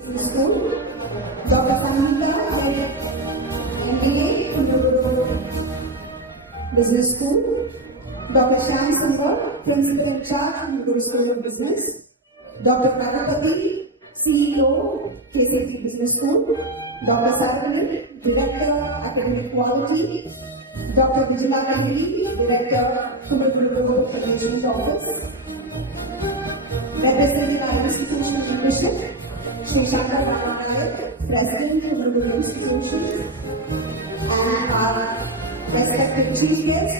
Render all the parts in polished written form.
Business School, Dr. Samantha, MBA, Kumaraguru Business School, Dr. Shyam Singh, Principal in Charge, Kumaraguru School of Business, Dr. Pragapati, CEO, KCT Business School, Dr. Saranil, Director, Academic Quality, Dr. Vijala Kanedi, Director, Kumaraguru Management Office, representing our institutional leadership, Shri Shankar Ramanayak, President, Kumaraguru Institution, and our respected chief guest,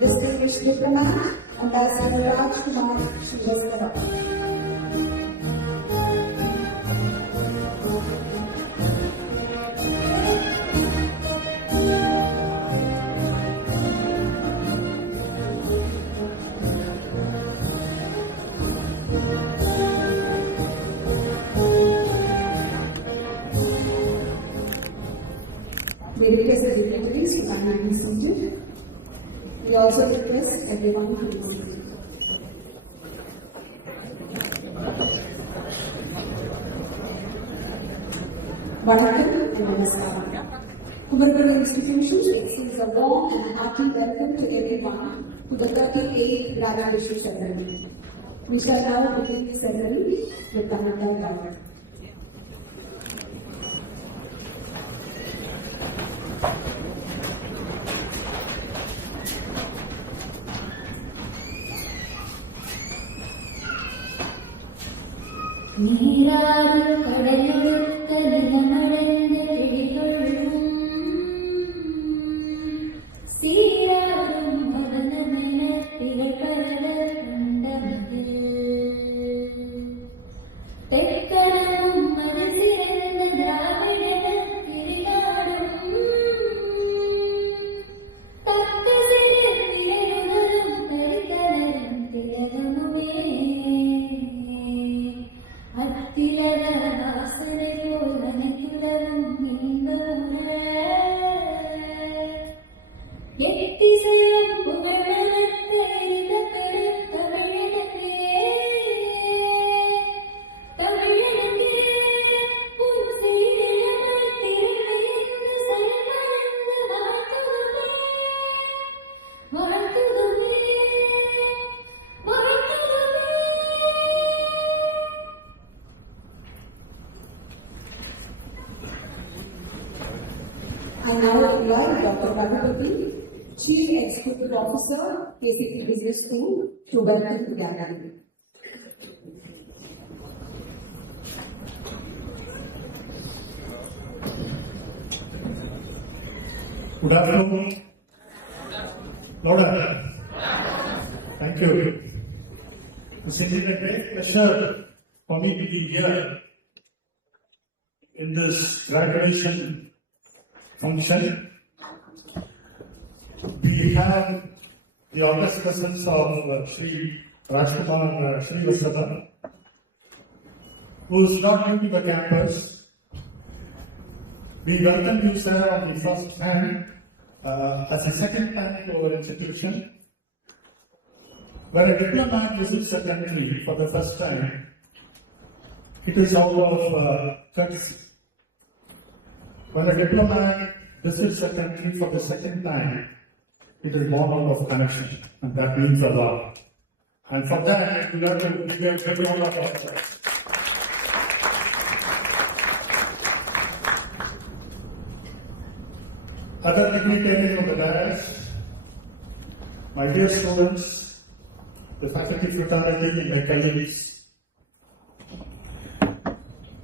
distinguished diplomat, Ambassador Raj Kumar Srivastava. We request the dignitaries to kindly be seated. We also request everyone to be seated. Vanakkam and Namaskaram. Kumaraguru Institution extends a warm and hearty welcome to everyone to the 38th graduation ceremony. We shall now begin the ceremony with the Mangal Gathering. Nirar கடலெடுத்த நிலமடைந்த கிளிகளும் சீராரும் பவனமென திகழ்பரத கண்டமதில் தெற்கடலும் அது சிறந்த திராவிடர் திரிநாடும் தக்க சிறந்திரையுணரும் தரிகலரும் திலகமுமே அத்திலர வாசனை போல் அனைத்துலரும் நீங்க எட்டிசையும் புகழத்த தமிழனே தமிழனே உன் செய்தியமாய் திருமைந்து சலகாழ்ந்து வாழ்த்துதுமே I now invite Dr. Pragapati, Chief Executive Officer, KCT Business School, to welcome the gathering. Good afternoon. Louder. Thank you. It's a great pleasure for me to be here in this graduation function. We have the august presence of Shri Rajkumar Srivastava, who is not new to the campus. We welcome you, sir, on the first hand, as a second time to our institution. When a diplomat visits a country for the first time, it is out of courtesy. When a diplomat visits a country for the second time, it is born out of connection, and that means a lot. And for that, we have to give every one of us. Other dignitaries of the dais, my dear students, the faculty fraternity, my colleagues,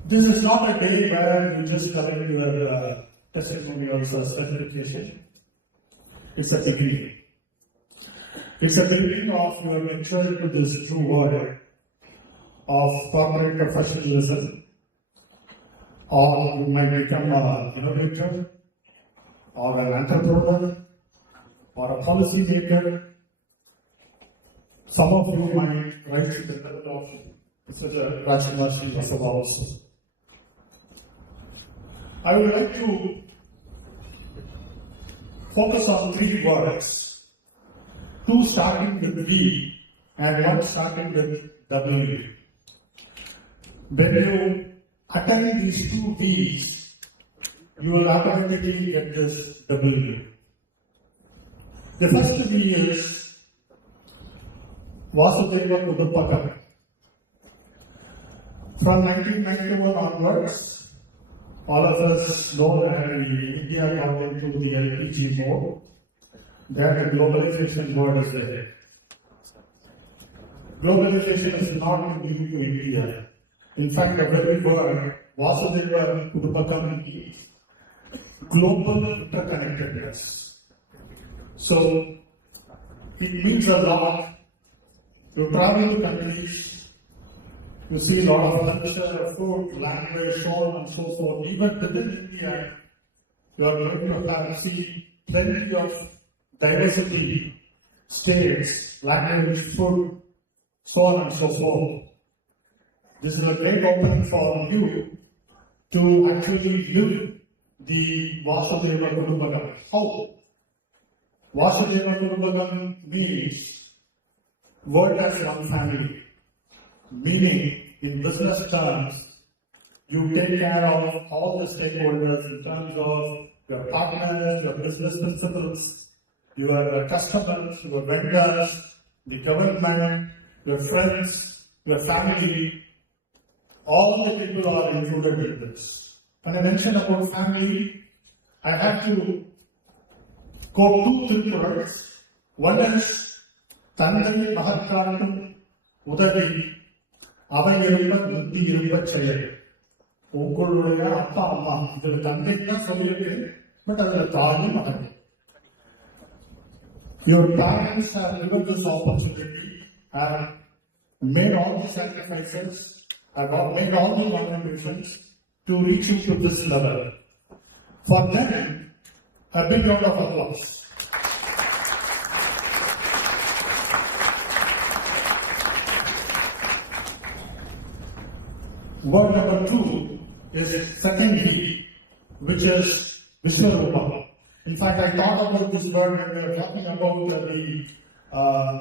this is not a day where you just collect your testimonials or certification. It's a beginning. It's a beginning of your venture into this true world of corporate professionalism, or you might become an innovator, or an entrepreneur, or a policy maker. Some of you might rise to the level of Mr. Rajkumar Srivastava also. I would like to focus on three words, two starting with V and one starting with W. When you attend these two V's, you will automatically get this W. The first V is Vasudeva Kudupakam. From 1991 onwards, all of us know that India got into the LPG mode, that the globalization word is there. Globalization is not new to India. In fact, the very word Vasudeva Kudupakam means global interconnectedness. So, it means a lot. You travel to countries, you see a lot of culture, food, language, so on and so forth. Even within India, you are going to see plenty of diversity, states, language, food, so on and so forth. This is a great opening for you to actually live the Vasudeva Kudupakam. How? Vasudeva Kudupakam means work as one family. Meaning, in business terms, you take care of all the stakeholders in terms of your partners, your business principals, your customers, your vendors, the government, your friends, your family. All the people are included in this. When I mention about family, I have to quote two words. One is Tandai Mahatkaranam Udari Avai Iruppa Buddhi Iruppa Chaya. உங்களுடைய அப்பா அம்மா இதுல தந்தைக்கு தான் சொல்லியிருக்கேன் but அதுல தாயும் மகன். Your parents have given this opportunity, have made all the sacrifices, have made all the contributions to reach you to this level. For them, a big round of applause. Word number 2 is second V, which is Vishwarupa. In fact, I thought about this word when we were talking about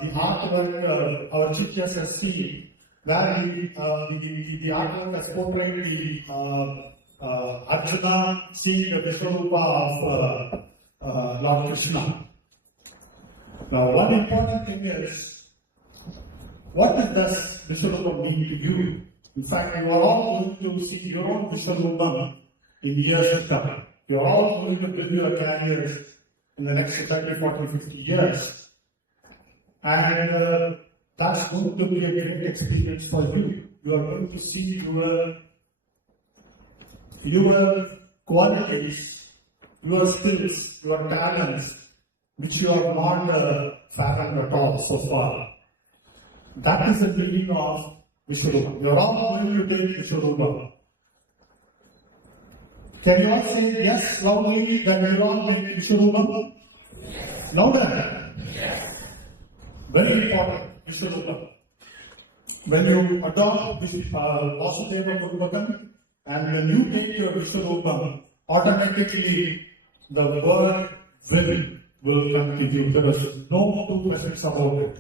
the artwork our chief guest has seen, where the artwork has portrayed the Arjuna seeing the Vishwarupa of Lord Krishna. Now, one important thing is, what does Vishwarupa mean to you? In fact, you are all going to see your own Vishwarupa in years to come. You are all going to build your careers in the next 30, 40, 50 years. And that's going to be a great experience for you. You are going to see your qualities, your skills, your talents, which you are not fathomed at all so far. That is the meaning of Vishwarupa. You are all going to take Vishwarupa. Can you all say yes loudly that you all take Vishwarupa? Yes. Louder? Yes. Very important, Vishwarupa. When you adopt Vasudeva Kudupakam and when you take your Vishwarupa, automatically the word will come to you. There is no two questions about it.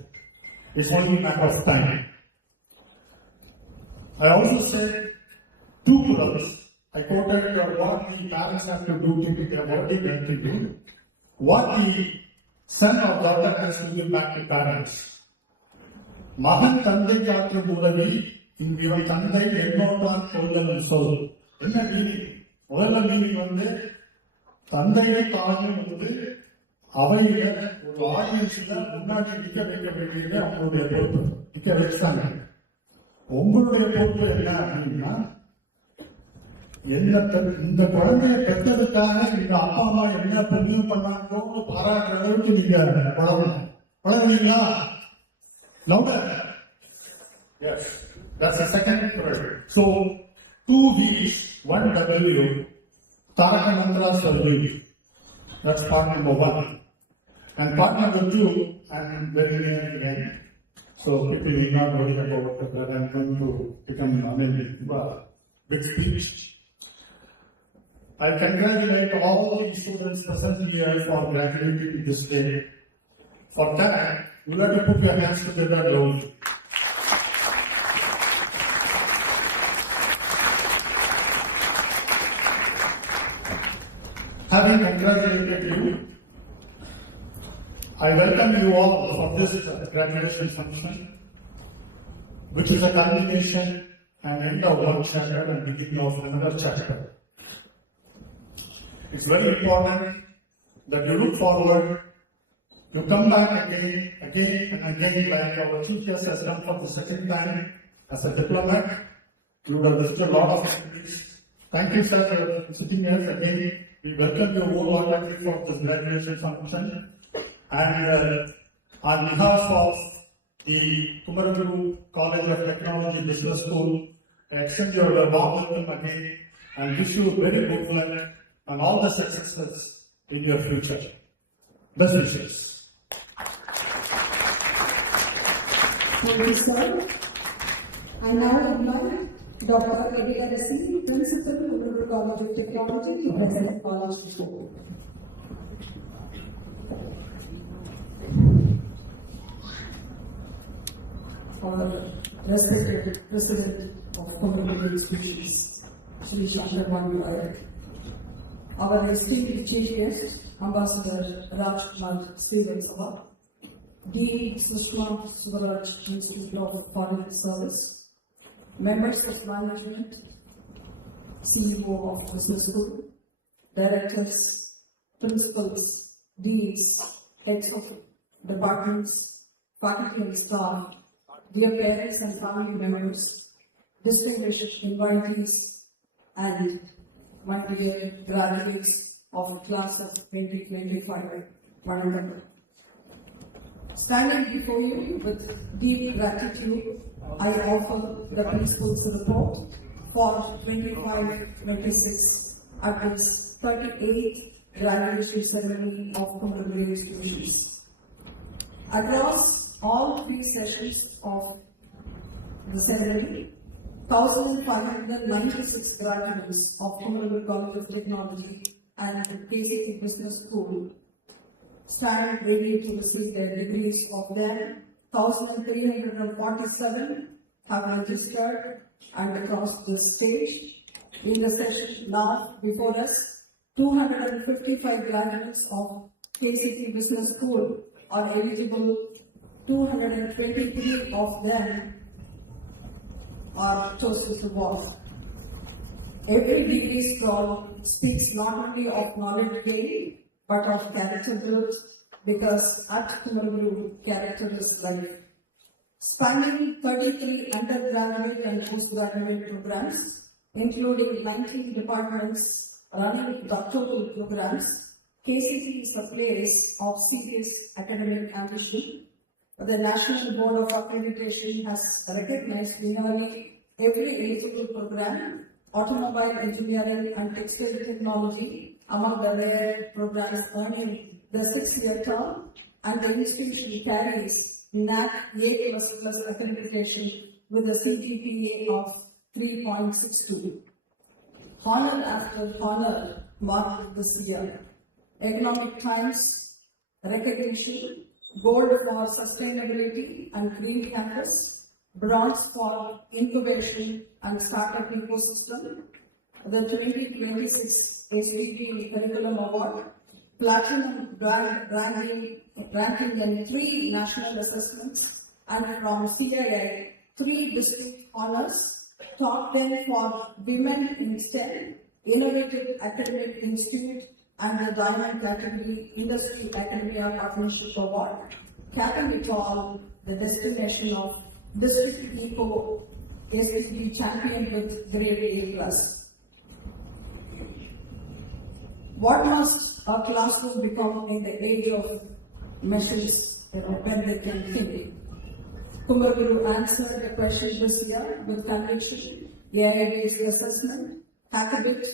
It's only a matter of time. I also said 2 pillars. I quoted what the parents have to do to be their worthy gratitude, what the son or daughter has to give back to parents. Mahan Tandai Jatra Muravi, in Diva Tandai, Ednotan, Kodan, and Sol. In that meaning, முதல்ல meaning வந்து தந்தையை தாழ்மை வந்து அவையில ஒரு ஆடியன்ஸ்ல முன்னாடி நிக்க வைக்க வேண்டியது அவங்களுடைய பொறுப்பு. நிக்க வச்சுட்டாங்க. உங்களுடைய பொறுப்பு என்ன அப்படின்னா, இந்த குழந்தைய பெற்றதுக்காக நீங்க அப்பா அம்மா என்ன புண்ணியம் பண்ணாங்களோ பாராட்டுற அளவுக்கு நீங்க வளரணும். வளருவீங்களா? Louder. Yes. That's the second word. So 2 V's, 1 W, Taraka Mantras for you. That's part number 1. And part number 2, I'm very near again. So people need not worry about that I'm going to become big speech. I congratulate all the students present here for graduating this day. For that, you have to put your hands together loudly. Having congratulated you, I welcome you all for this graduation function, which is a culmination and end of one chapter and beginning of another chapter. It's very important that you look forward, you come back again and again, like our chief guest has come for the second time as a diplomat. You have visited a lot of countries. Thank you, sir, for sitting here again. We welcome you wholeheartedly for this graduation function. And on behalf of the Kumaraguru College of Technology Business School, I extend your warm welcome again and wish you very good luck and all the successes in your future. Best wishes. Thank you, sir. I now invite Dr. Edita Rassi, Principal, Kumaraguru College of Technology, to present college report. Our respected President of Kumaraguru Institutions, Shri Chandrabanu Iyer, our esteemed chief guest, Ambassador Rajkumar Srivastava, Dean Sushma Suvaraj, Institute of Foreign Service, members of management, CEO of Business School, directors, principals, deans, heads of departments, faculty and staff, dear parents and family members, distinguished invitees, and my dear graduates of class of 2025, Vanakam. Standing before you with deep gratitude, I offer the principal's report for 25-26 at this 38th graduation ceremony of Kumaraguru Institutions. Across all three sessions of the ceremony, 1,596 graduates of Kumaraguru College of Technology and KCT Business School stand ready to receive their degrees. Of them, 1,347 have registered and crossed the stage. In the session now before us, 255 graduates of KCT Business School are eligible. 223 of them are chosen to walk. Every degree scroll speaks not only of knowledge gain, but of character build, because at Kumaraguru, character is life. Spanning 33 undergraduate and postgraduate programs, including 19 departments running doctoral programs, KCT is a place of serious academic ambition. The National Board of Accreditation has recognized nearly every eligible program, automobile engineering and textile technology among the rare programs earning the 6-year term, and the institution carries NAC A++ accreditation with a CGPA of 3.62. Honor after honor marked this year. Economic Times recognition, gold for sustainability and green campus, bronze for incubation and startup ecosystem, the 2026 SDG Curriculum Award, platinum ranking in 3 national assessments, and from CII 3 district honors, top 10 for women in STEM, innovative academic institute, and the Diamond Category Industry Academia Partnership Award, capping it all, the destination of District Eco SDG champion with grade A+. What must a classroom become in the age of machines when they can think? Kumaraguru answered the question this year with conviction, AI-based assessment, Hackabit,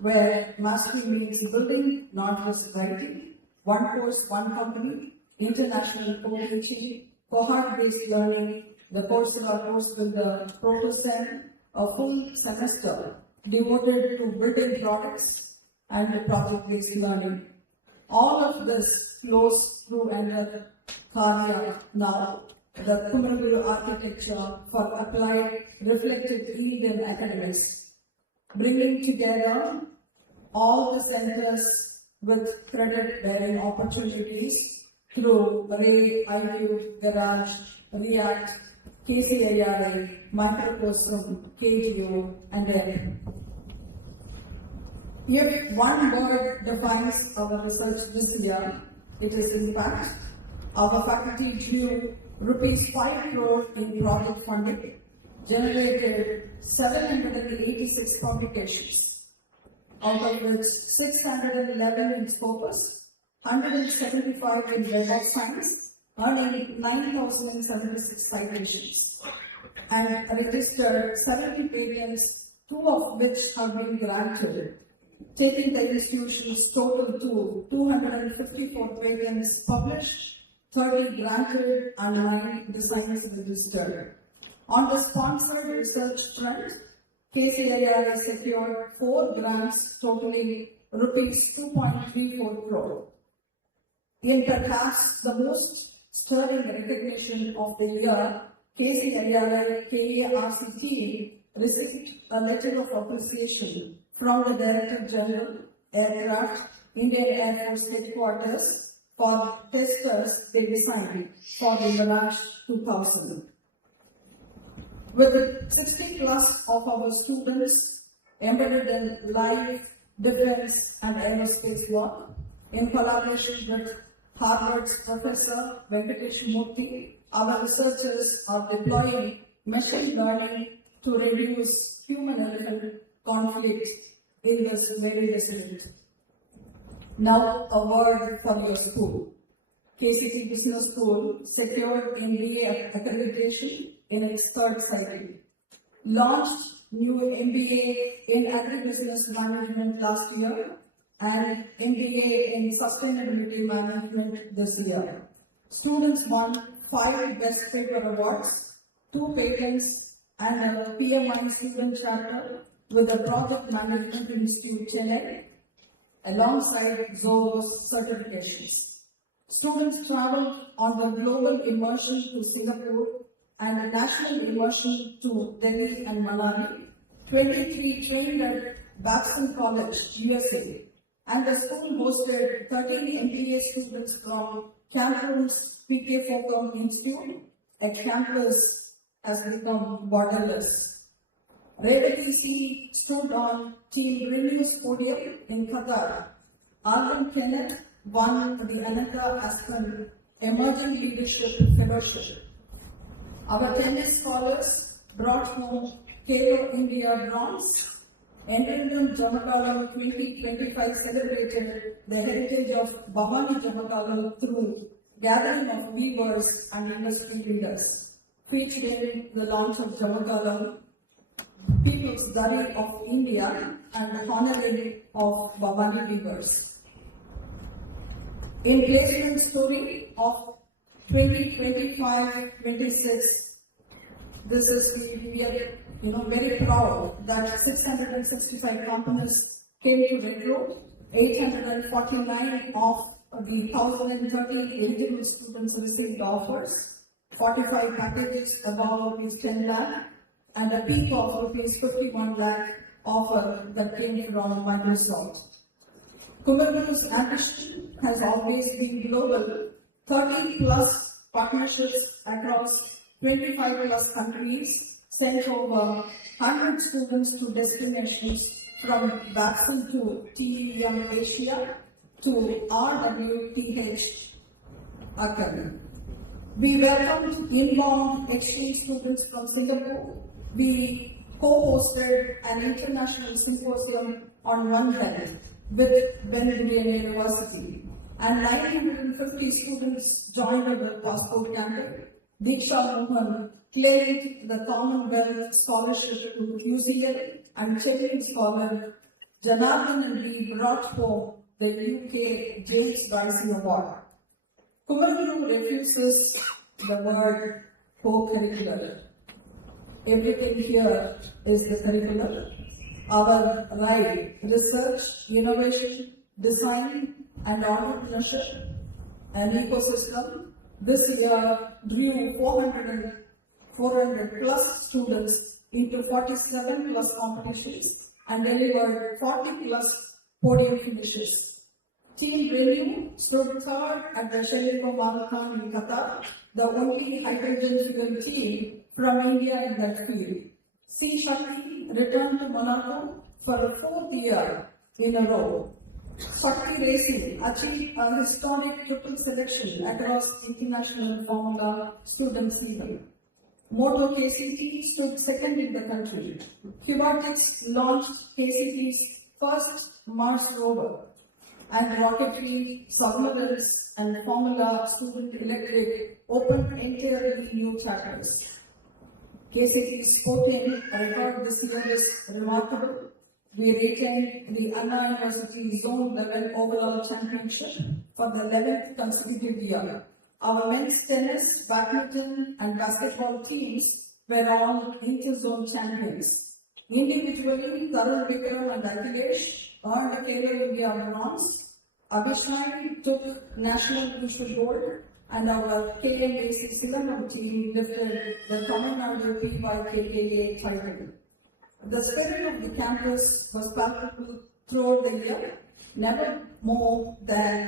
where mastery means building, not just writing, one course, one company, international co-teaching, cohort-based learning, the Coursera course with the ProtoSem, a full semester devoted to building products and project-based learning. All of this flows through under Karya now, the Kumaraguru architecture for applied reflected yield in academics, bringing together all the centers with credit bearing opportunities through Ray, IQ, Garage, React, KCIRI, Microcosm, KGO, and M. If one word defines our research this year, it is impact. Our faculty drew ₹5 crore in project funding, generated 786 publications, out of which 611 in Scopus, 175 in Web of Science, earning 9,076 citations, and registered 70 patents, 2 of which have been granted, taking the institution's total to 254 patents published, 30 granted, and 9 designs registered. On the sponsored research front, KCIRI secured 4 grants totaling ₹2.34 crore. In perhaps the most stirring recognition of the year, KCIRI KARC team received a letter of appreciation from the Director General, Aircraft, Indian Air Force Headquarters for testers they designed for the Mirage 2000. With 60 plus of our students embedded in live, defense, and aerospace work, in collaboration with Harvard's Professor Venkatesh Murthy, our researchers are deploying machine learning to reduce human-elephant conflict in this very district. Now, a word for your school. KCT Business School secured MBA accreditation in its 3rd cycle. Launched new MBA in Agribusiness Management last year and MBA in Sustainability Management this year. Students won 5 Best Paper Awards, 2 patents, and a PMI student chapter with the Project Management Institute Chennai, alongside Zoho's certifications. Students traveled on the global immersion to Singapore and a national immersion to Delhi and Manali. 23 trained at Babson College, USA, and the school hosted 13 MBA students from Cameroon's PK Focum Institute. A campus has become borderless. Revati C stood on Team Renew's podium in Qatar. Arvind Kenneth won the Ananta Aspen Emerging Leadership Fellowship. Our tennis scholars brought home Kalo India bronze. Entrant Jamakalam 2025 celebrated the heritage of Bhavani Jamakalam through gathering of weavers and industry leaders, featuring the launch of Jamakalam, People's Dari of India, and honoring of Bhavani weavers. In placement story of 2025-26, this is we are very proud that 665 companies came to recruit. 849 of the 1,030 eligible students received offers. 45 packages above ₹10 lakh, and a peak of ₹51 lakh offer that came from Microsoft. Kumaragaru's ambition has always been global. 30 plus partnerships across 25 plus countries sent over 100 students to destinations from Babson to TEM Asia to RWTH Academy. We welcomed inbound exchange students from Singapore. We co-hosted an international symposium on One Health with Ben Gurion University, and 950 students joined our passport campaign. Diksha Mohan claimed the Commonwealth Scholarship to UCL, and Chilean scholar Janardhan and Lee brought home the UK James Dicey Award. Kumaraguru refuses the word co-curricular. Everything here is the curriculum. Our RIDE, research, innovation, design, and entrepreneurship, an ecosystem, this year drew 400 plus students into 47 plus competitions and delivered 40 plus podium finishes. Team Renew stood third at the Shelly Marathon in Qatar, the only hydrogen fuel team from India in that field. C. Shakti returned to Monaco for the fourth year in a row. Shakti Racing achieved a historic triple selection across international Formula students event. Moto KCT stood second in the country. Cubatics launched KCT's first Mars rover, and rocketry, submarines, and Formula Student Electric opened entirely new chapters. KCT's 14th record this year is remarkable. We retained the Anna University Zone 11 overall championship for the 11th consecutive year. Our men's tennis, badminton, and basketball teams were all inter-zone champions. Individually, Tarun Vikram and Akhilesh earned a Khelo India bronze. Abhishek took national crucial gold, and our KMAC Silanam team lifted the Tamil Nadu PYKKA title. The spirit of the campus was palpable throughout the year, never more than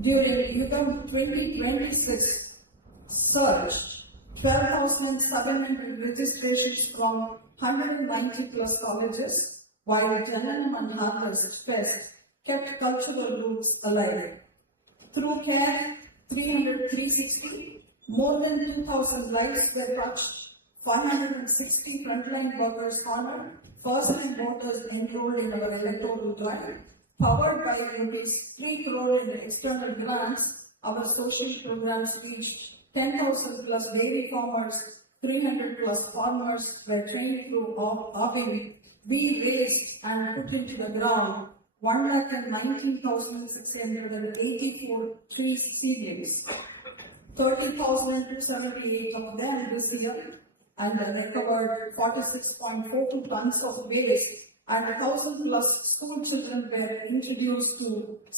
during Yugam 2026 surge, 12,700 registrations from 190 plus colleges, while Jananam and Harvest Fest kept cultural roots alive. Through CARE 360, more than 2,000 lives were touched, 560 frontline workers honored, first-time voters enrolled in our electoral drive, powered by rupees 3 crore in external grants. Our social programs reached 10,000 plus dairy farmers, 300 plus farmers were trained through Aving. We raised and put into the ground 1,19,684 tree seedlings, 30,278 of them this year, and recovered 46.42 tons of waste, and 1,000 plus school children were introduced to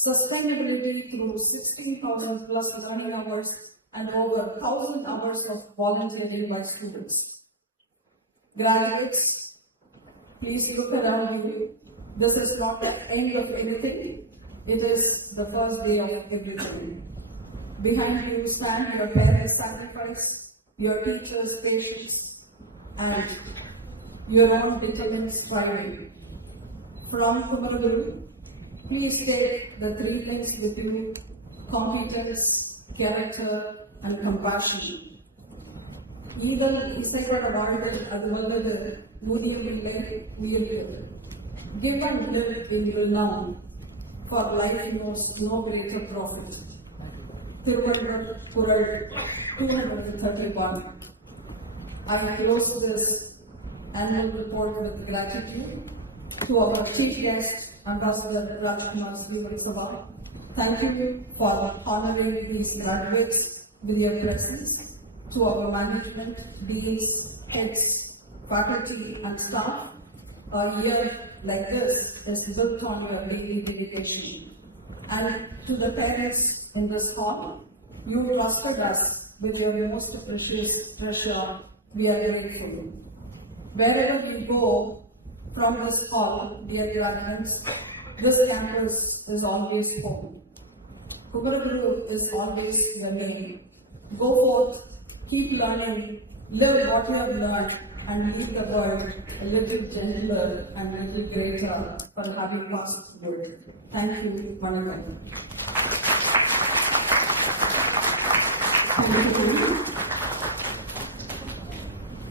sustainability through 16,000 plus learning hours and over 1,000 hours of volunteering by students. Graduates, please look around you. This is not the end of anything. It is the first day of everything. Behind you stand your parents' sacrifice, your teachers' patience, and your own determined striving. From Kumaraguru, please take the three things with you: competence, character, and compassion. Either இசைப்பட வாழ்தல் அது வல்லது ஊதியம் இல்லை உயிர்த்தது. Give and live in will now, for life knows no greater profit. Thiruvalluvar குறள் 231. I close this annual report with gratitude to our chief guest, Ambassador Rajkumar Srivastava. Thank you for honoring these graduates with your presence. To our management, deans, heads, faculty, and staff, a year like this is built on your daily dedication. And to the parents in this hall, you trusted us with your most precious treasure. We are grateful. Wherever we go from this hall, dear graduates, this campus is always home. Kumaraguru is always your name. Go forth, keep learning, live what you have learned, and leave the world a little gentler and a little greater for having passed through it. Thank you, Vanakkam. Thank you.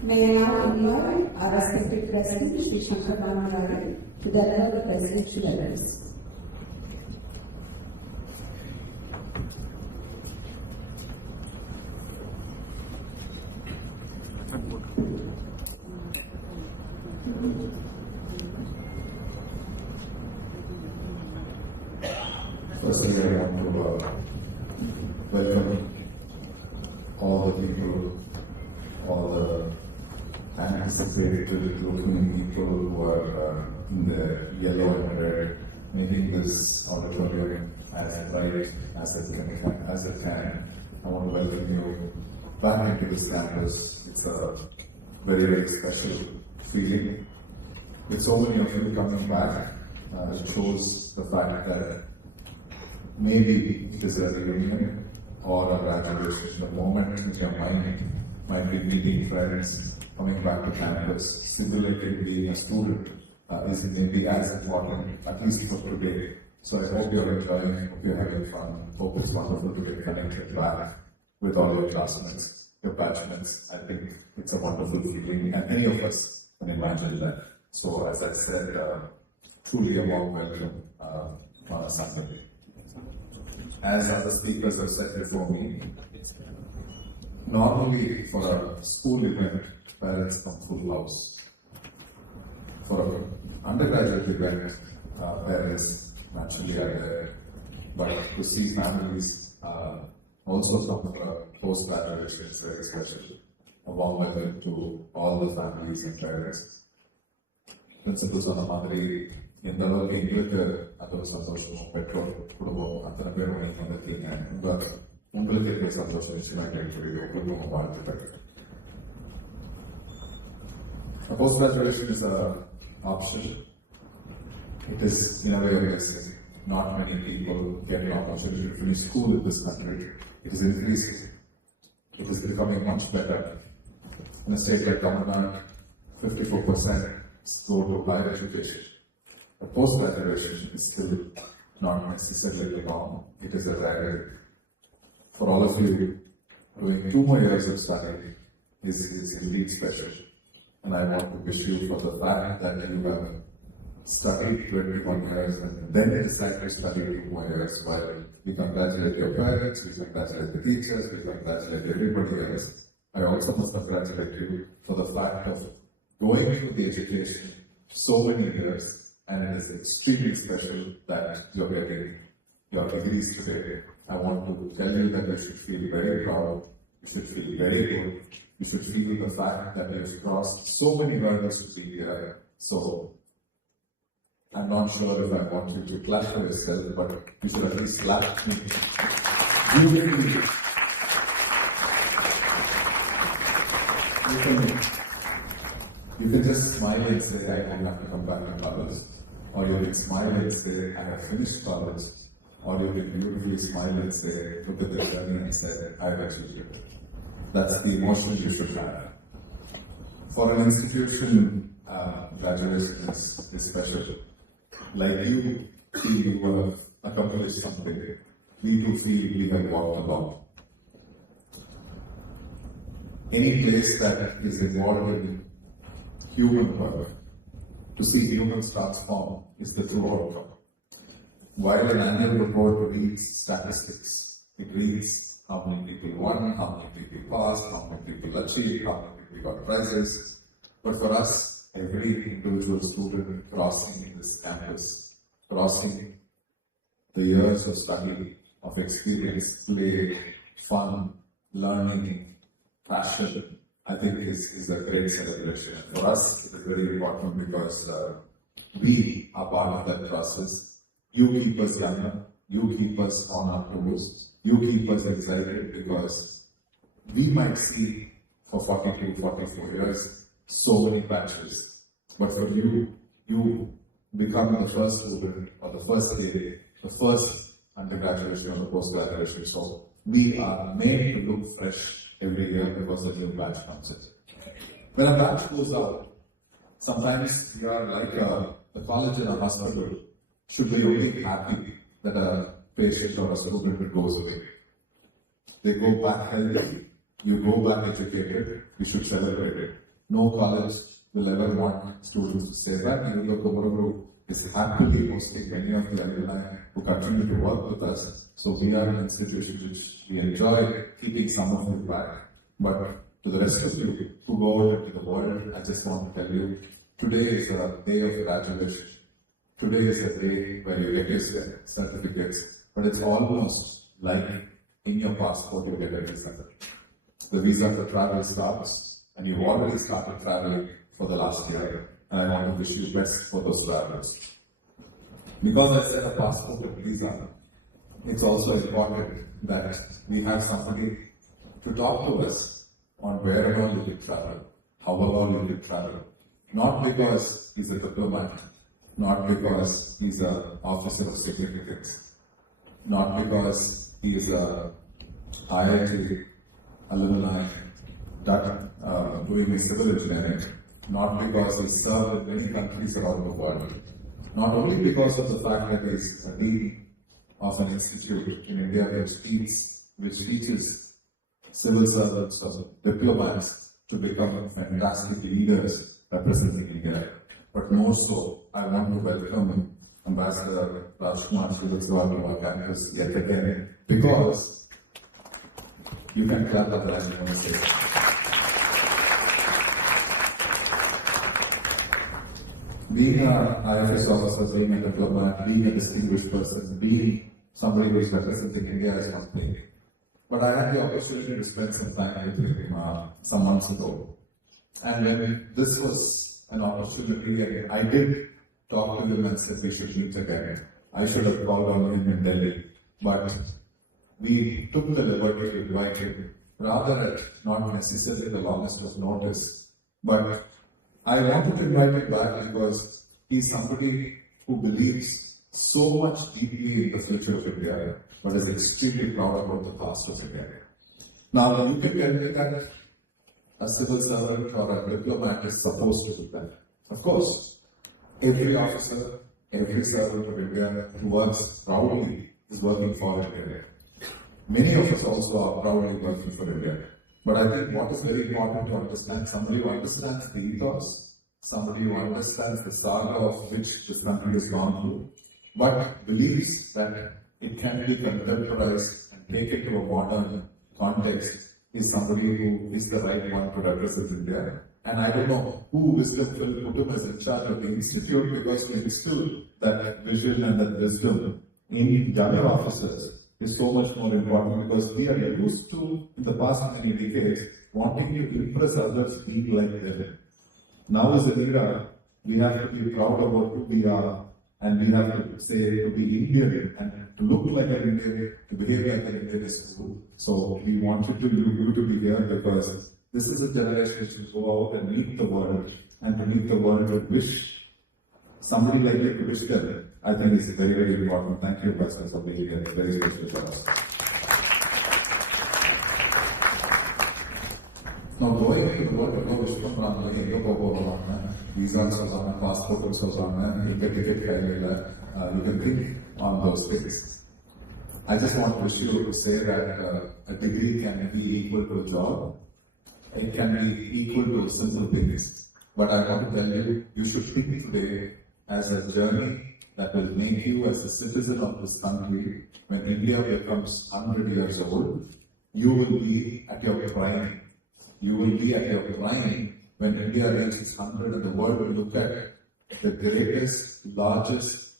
May I now invite our respected President, Sri Shankar Ramaraju, to deliver the presidential address. Firstly, I want to welcome all the people, all the anticipated looking people who are in the yellow and red, making this auditorium as bright as it can. I want to welcome you back into this campus. It's a very, very special feeling. With so many of you coming back, it shows the fact that Maybe it is a reunion or a graduation. The moment in your mind might be meeting friends, coming back to campus, simulating being a student is maybe as important, at least for today. So I hope you're enjoying, hope you're having fun, hope it's wonderful to get connected back with all your classmates, your batchmates. I think it's a wonderful feeling, and any of us can imagine that. So as I said, truly a warm welcome on a Sunday. As other speakers have said before me, normally for a school event, parents come full house. For an undergraduate event, parents naturally are there, but to see families also come for post-graduation is very special. A warm welcome to all the families and parents. Principals சொன்ன மாதிரி எந்த அளவுக்கு எங்களுக்கு அது ஒரு சந்தோஷமும் பெற்றோர் குடும்பம் அத்தனை பேரும் நீங்க வந்திருக்கீங்க உங்களுக்கு இருக்கிற சந்தோஷம் நிச்சயமா கிடைக்கிறது குடும்பம் வாழ்த்துக்கள். Post graduation is an option. It is in a way a blessing. Not many people get an opportunity to finish school in this country. It is increasing. It is becoming much better. In a state like Tamil Nadu, 54% go to higher education. But post-graduation is still not necessarily the norm. It is a rarity. For all of you, doing 2 more years of study is indeed special. And I want to wish you for the fact that you have studied 21 years and then decided to study 2 more years. While we congratulate your parents, we congratulate the teachers, we congratulate everybody else. I also must congratulate you for the fact of going through the education so many years, and it is extremely special that you're getting your degrees today. I want to tell you that you should feel very proud, you should feel very good, you should feel the fact that you've crossed so many hurdles to be here. So, I'm not sure if I want you to clap for yourself, but you should at least clap me. You can just smile and say, I don't have to come back to college. Or you can smile and say, I have finished college. Or you can beautifully smile and say, look at the journey and say, I've achieved it. That's the emotion you should have. For an institution, graduation is special. Like you feel you have accomplished something, we do feel we have walked along. Any place that is involved in human work, to see humans transform is the true outcome. While an annual report reads statistics, it reads how many people won, how many people passed, how many people achieved, how many people got prizes. But for us, every individual student crossing this campus, crossing the years of study, of experience, play, fun, learning, passion, I think is a great celebration. For us, it is very important because we are part of that process. You keep us younger, you keep us on our toes, you keep us excited because we might see for 42, 44 years so many batches. But for you, you become the first student or the first day, the first undergraduation or the post-graduation. So we are made to look fresh every year because a new batch comes in. When a batch goes out, sometimes you are like the college and a hospital should be only happy that a patient or a student goes away. They go back healthy, you go back educated, we should celebrate it. No college will ever want students to say that, even though Kumaraguru is happily hosting many of the alumni who continue to work with us. So we are an institution which we enjoy keeping some of you back. But to the rest of you who go out into the world, I just want to tell you, today is a day of graduation. Today is a day where you get your certificates, but it's almost like in your passport you get a visa. The visa for travel starts, and you've already started traveling for the last year, and I want to wish you best for those travels. Because I said a passport and visa, it's also important that we have somebody to talk to us on where and all you can travel, how all you can travel. Not because he's a diplomat, not because he's an officer of significance, not because he is a IIT alumni doing his civil engineering, not because he served in many countries around the world, not only because of the fact that he is a dean of an institute in India which teaches civil servants or diplomats to become fantastic leaders representing India, but more so, I want to welcome Ambassador Rajkumar Srivastava to our campus yet again, because you can clap at that and say. Being an IFS officer, being a diplomat, being a distinguished person, being somebody who is representing India is one thing. But I had the opportunity to spend some time with him some months ago. And when this was an opportunity, I did talk to him and said we should meet again. I should have called on him in Delhi. But we took the liberty to invite him, rather at not necessarily the longest of notice. But I wanted to invite him back because he's somebody who believes so much deeply in the future of India, but is extremely proud about the past of India. Now, you can tell me that a civil servant or a diplomat is supposed to do that. Of course, every officer, every servant of India who works proudly is working for India. Many of us also are proudly working for India. But I think what is very important to understand, somebody who understands the ethos, somebody who understands the saga of which this country has gone through, but believes that it can be contemporized and taken to a modern context, is somebody who is the right one to represent India. And I don't know who wisdom will put him as in charge of the institute, because we instill that vision and that wisdom in younger officers is so much more important, because we are used to, in the past many decades, wanting to impress others being like them. Now is the era we have to be proud about who we are, and we have to say to be Indian and to look like an Indian, to behave like an Indian is cool. So we wanted you to be here because this is a generation which will go out and meet the world, and to meet the world and wish somebody like you to wish them. I think it's very, very important. Thank you, Pastor, for being here. It's very special for us. Now, going into the world, visas, passports, you can think on those things. I just want to wish you to say that a degree can be equal to a job. It can be equal to simple things. But I want to tell you, you should think today as a journey that will make you as a citizen of this country. When India becomes 100 years old, you will be at your prime. You will be at your prime when India reaches 100 and the world will look at the greatest, largest,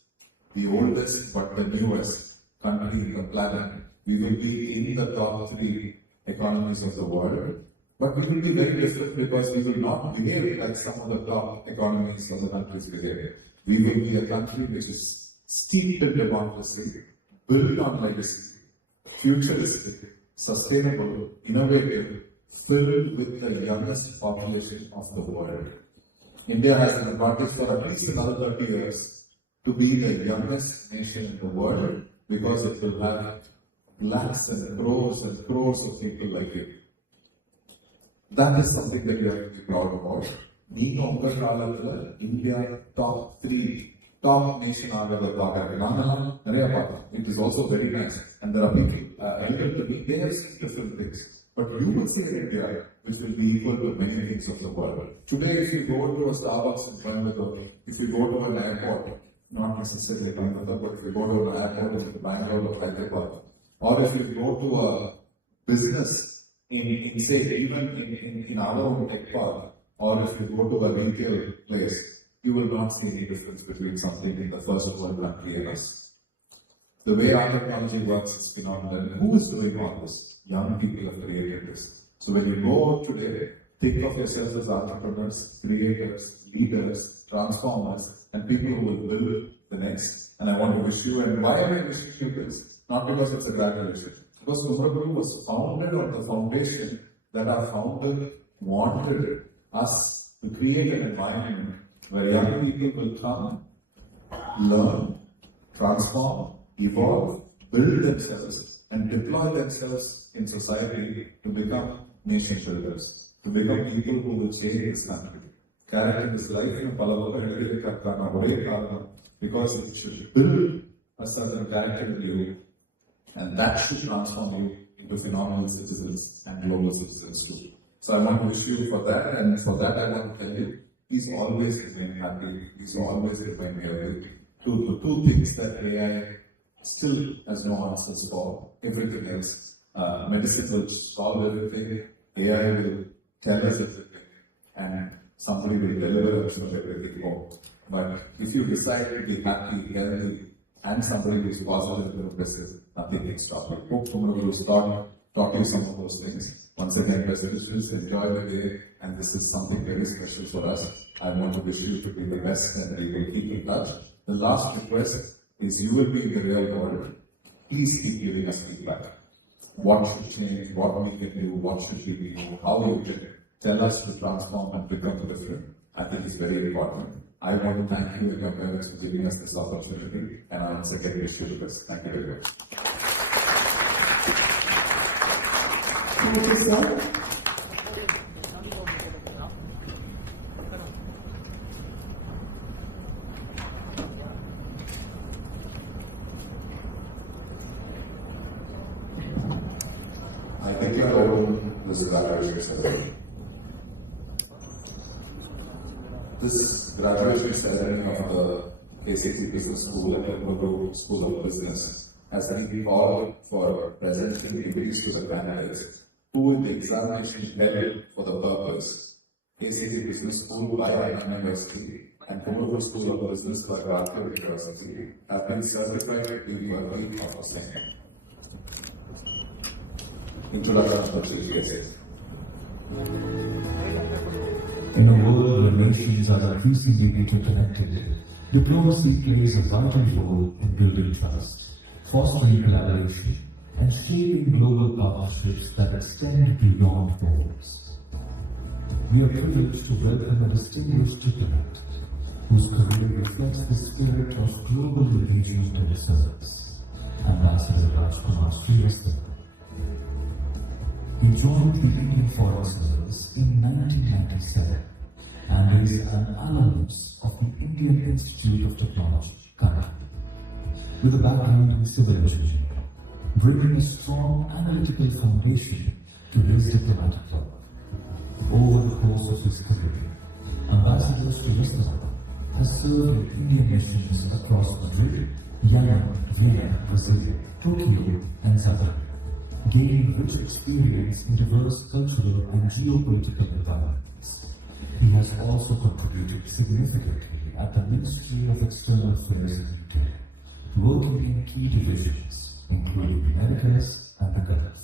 the oldest, but the newest country in the planet. We will be in the top 3 economies of the world. But we will be very different because we will not behave like some of the top economies of the countries behave. We will be a country which is steeped in democracy, built on legacy, futuristic, sustainable, innovative, filled with the youngest population of the world. India has an advantage for at least another 30 years to be the youngest nation in the world, because it will have lakhs and crores of people like you. That is something that we have to be proud about. India top 3, top nation it is also very nice. And there are people, they have seen different things. But you will see in India, which will be equal to many things of the world. Today, if you go to a Starbucks in Coimbatore, if you go to an airport, not necessarily Coimbatore, but if you go to an airport in Bangalore or Hyderabad, or if you go to a business in our own tech park, or if you go to a retail place, you will not see any difference between something in the first world country and us. The way our technology works is phenomenal. And who is doing all this? Young people have created this. So when you go out today, think of yourselves as entrepreneurs, creators, leaders, transformers, and people who will build the next. And I want to wish you, and why am I wishing you this? Not because it's a graduation. Because Kumaraguru was founded on the foundation that our founder wanted us to create an environment where young people will come, learn, transform, evolve, build themselves and deploy themselves in society to become nation builders, to become people who will change this country. Character is life in because it should build a certain character in you, and that should transform you into phenomenal citizens and global citizens too. So I want to wish you for that, and for that I want to tell you, please always remain happy, please always remain healthy. Two things that AI still has no answers for, everything else. Medicine will solve everything, AI will tell us everything, and somebody will deliver us everything more. But if you decide to be happy, healthy, and somebody who is positive and progressive, nothing can stop you. Hope Kumaraguru taught you some of those things. Once again, best wishes, enjoy the day, and this is something very special for us. I want to wish you to be the best, and we will keep in touch. The last request is you will be in the real world. Please keep giving us feedback. What should change, what we can do, what should we do, how we can tell us to transform and become different. I think it's very important. I want to thank you and your parents for giving us this opportunity, and I once again wish you the best. Thank you very much. Thank you, sir. I declare open this graduation ceremony. This graduation ceremony of the KCT Business School and the Kumaraguru School of Business has been called for presenting degrees to the candidates who in the examination held for the purpose. KCT Business School by Anna University and Kumaraguru School of Business by Bharatiya University have been certified to be worthy of the same. Introduction of the chief guest. In a world where nations are increasingly interconnected, diplomacy plays a vital role in building trust, fostering collaboration, and shaping global partnerships that extend beyond borders. We are privileged to welcome a distinguished diplomat whose career reflects the spirit of global engagement and service, Ambassador Kumaraguru. He joined the Indian Foreign Service in 1997 and is an alumnus of the Indian Institute of Technology, Kannada, with a background in civil engineering, bringing a strong analytical foundation to his diplomatic work. Over the course of his career, Ambassador Srivastava has served in Indian missions across Madrid, Yemen, Vienna, Brazil, Tokyo, and Zagreb, gaining rich experience in diverse cultural and geopolitical environments. He has also contributed significantly at the Ministry of External Affairs in UK, working in key divisions, including the Americas and the Gulf.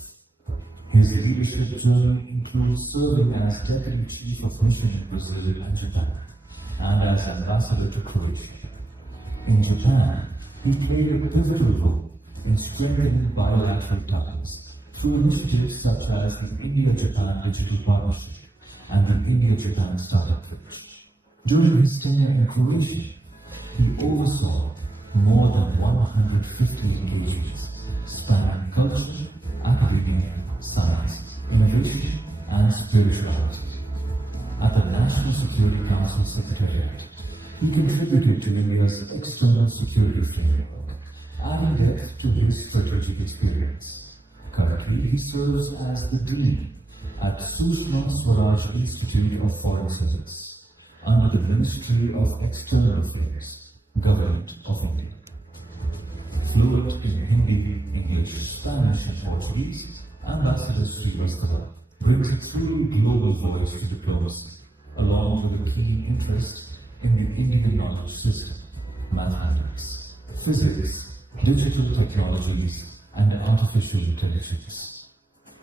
His leadership journey includes serving as Deputy Chief of Mission in Brazil and Japan, and as Ambassador to Croatia. In Japan, he played a pivotal role in strengthening bilateral ties through initiatives such as the India-Japan Digital Partnership and the India-Japan Startup Village. During his tenure in Croatia, he oversaw more than 150 engagements spanning culture, academia, science, innovation, and spirituality. At the National Security Council Secretariat, he contributed to India's external security framework, adding depth to his strategic experience. Currently, he serves as the Dean at Sushma Swaraj Institute of Foreign Service, under the Ministry of External Affairs, Government of India. Fluent in Hindi, English, Spanish, and Portuguese, Ambassador Srivastava brings a truly global voice to diplomacy, along with a keen interest in the Indian knowledge system, mathematics, physics, digital technologies, and artificial intelligence.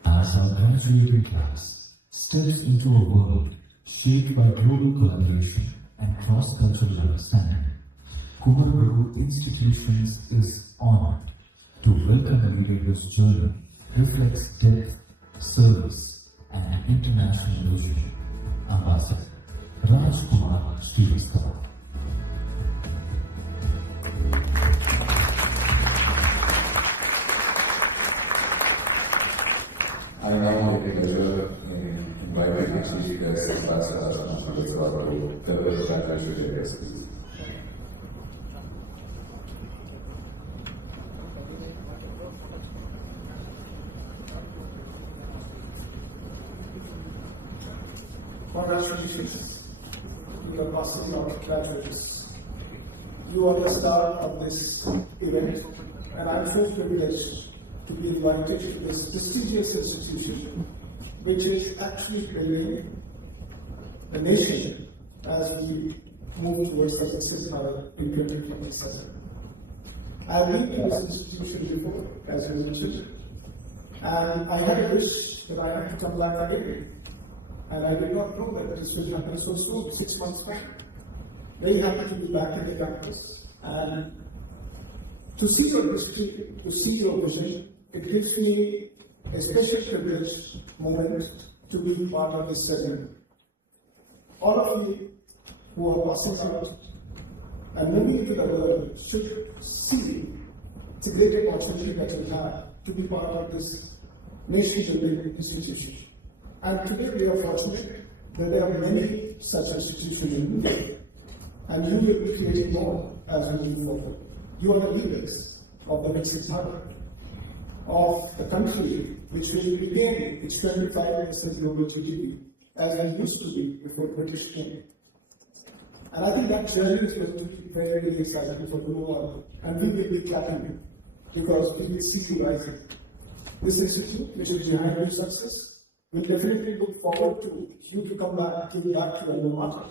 As our graduating class steps into a world shaped by global collaboration and cross-cultural understanding, Kumaraguru Institutions is honored to welcome a leader whose journey reflects depth, service, and international vision, Ambassador Srivastava. to switch areas, please. Congratulations to your passing out graduates. You are the star of this event, and I'm so privileged to be invited to this prestigious institution, which is actually building the nation as we move towards the success in 2027. I've been in this institution before, as you mentioned, and I had a wish that I had to come back again. And I did not know that this will happen so soon, 6 months back. Very happy to be back in the campus and to see your history, to see your vision. It gives me a special privilege moment to be part of this ceremony. All of you who are passing out and moving to the world should see the great opportunity that you have to be part of this nation-building institution. And today we are fortunate that there are many such institutions in India, and you will be creating more as we move forward. You are the leaders of the next Bharat, of the country which will regain its 25% global GDP as it used to be before British came. And I think that journey is going to be very, very exciting for the world, and we will be clapping you because we will see you rising. This institute, which is behind your success, we definitely look forward to you to come back, give back to your alma mater,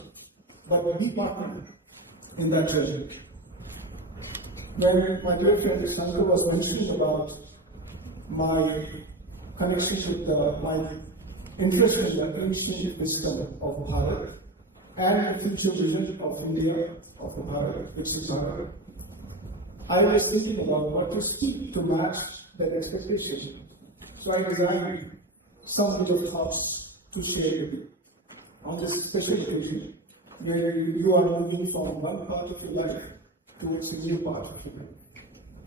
but be partner in that journey. When my dear friend Shankar was mentioning about my connection with my interest in the ancient wisdom of Bharat and the future vision of India, of Bharat, which is Bharat, I was thinking about what to speak to match that expectation. So I designed some bit of thoughts to share with you on this special occasion where you are moving from one part of your life towards a new part of your life.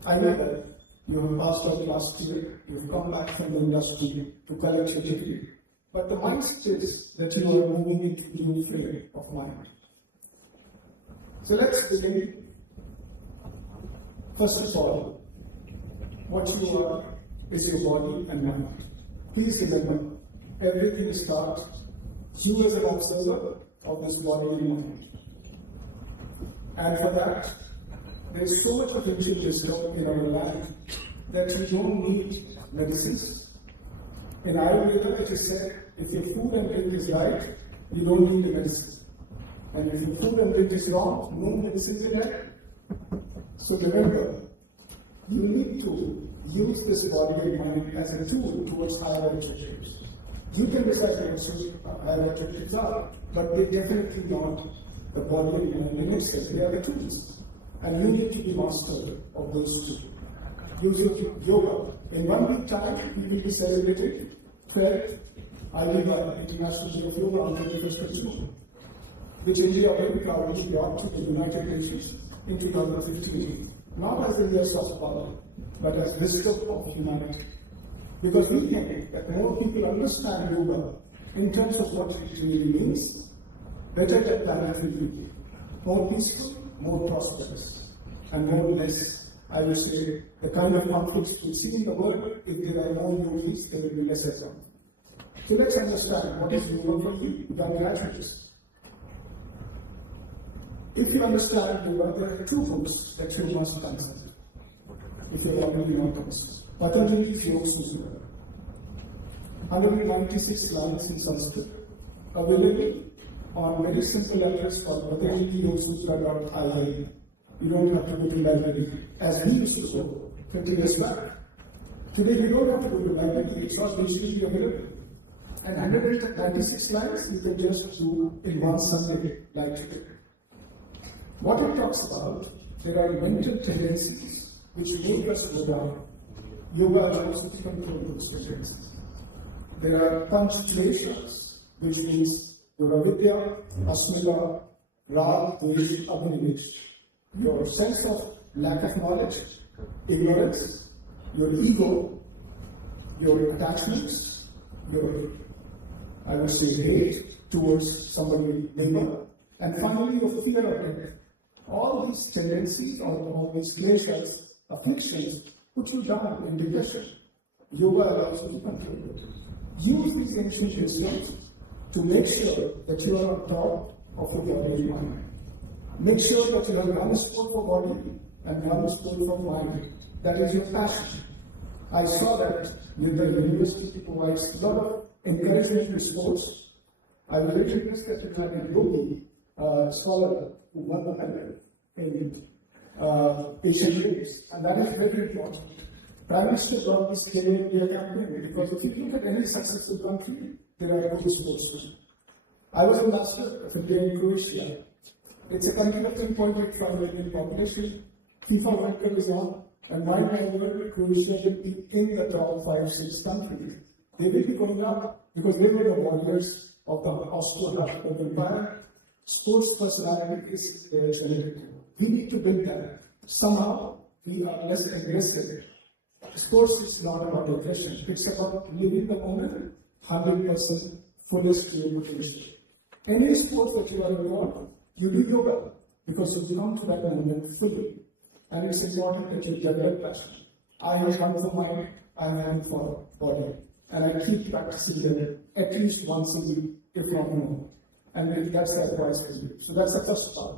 I know that you have passed out last year, you've come back from the industry to collect your degree, but the mindset is that you are moving into a new frame of mind. So let's begin. First of all, what you are is your body and mind. Please remember, everything starts you as an observer of this body and mind. And for that, there is so much of ancient wisdom in our land that you don't need medicines. In Ayurveda, it is said, if your food and drink is right, you don't need the medicine. And if your food and drink is wrong, no medicine is there. So remember, you need to use this body and mind as a tool towards higher objectives. You can decide what higher objectives are, but they're definitely not the body and mind in itself. They are the tools. And you need to be master of those two. Using yoga. In 1 week time, we will be celebrating 12th ILIVA International Day of Yoga on 21st of June, which India very proudly brought to the United Nations in 2015, not as the year soft power, but as wisdom of humanity. Because we think that more people understand yoga in terms of what it really means, better the planet will be. More peaceful, more prosperous, and more less, I would say, the kind of conflicts we see in the world. If there are more yogis, there will be less exam. So let's understand what is yoga for you, young graduates. If you understand yoga, there are 2 books that you must consult. If you are already not consult. Patanjali's Yoga Sutra. 196 lines in Sanskrit, available on very simple address called patanjaliyogasutra.in. You don't have to go to library, as we used to go 20 years back. Today we don't have to go to library, it's all digitally available. And 196 lines you can just do in one Sunday, like today. What it talks about, there are mental tendencies which make us go down. Yoga allows you to control those tendencies. There are panch-kleshas, which means your avidya, asmita, rag, dvesh, abhinivesh. Your sense of lack of knowledge, ignorance, your ego, your attachments, your, I would say, hate towards somebody neighbor, And finally, your fear of death. All these tendencies or all these glaciers, afflictions, put you down in depression. Yoga allows you to control it. Use these ancient wisdoms to make sure that you are on top of your body and mind. Make sure that you have one sport for body and one sport for mind. That is your passion. I saw that with the university provides a lot of encouragement to sports. I was very interested in having a yogi scholar who won the medal in Asian Games, and that is very important. Prime Minister brought this Career India campaign because if you look at any successful country, there are good sportsmen. I was ambassador of India in Croatia. It's a country of 10.85 million population. FIFA World Cup is on, and while I work, Croatia will be in the top 5-6 countries. They will be going up because they were the warriors of the Austro-Habsburg Empire. Sports personality is their genetic. We need to build that. Somehow, we are less aggressive. Sports is not about aggression. It's about living the moment 100% fullest to your potential. Any sport that you are involved, you do yoga because you belong to that moment fully. And it's important that you develop passion. I have one for mind, I have one for body. And I keep practicing them at least once a week, if not more. And that's the advice for you. So that's the first part.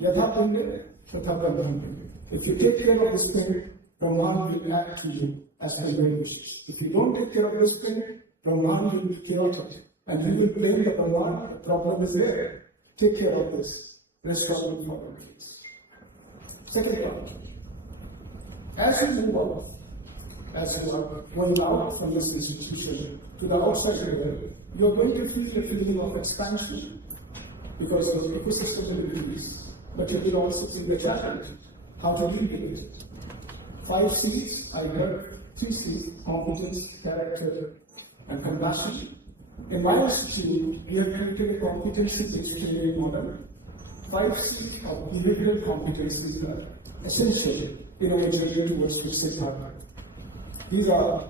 Yatha Pinde, Tatha Brahman. If you take care of the spirit, Brahman will act to you as per your wishes. If you don't take care of the spirit, Brahman will be chaotic. And you will blame the Brahman, the problem is there. Take care of this. Rest of it forward, please. Second part. As you move out, as you are going out from this institution to the outside world, you are going to feel a feeling of expansion because your ecosystem will increase. But you will also feel the challenge, how to deal with it. 5 C's, I heard 3 C's, competence, character, and compassion. In my institute, we have created a competency-based training model. 5 C's of behavioral competencies are essential in our journey towards fixed harmony. These are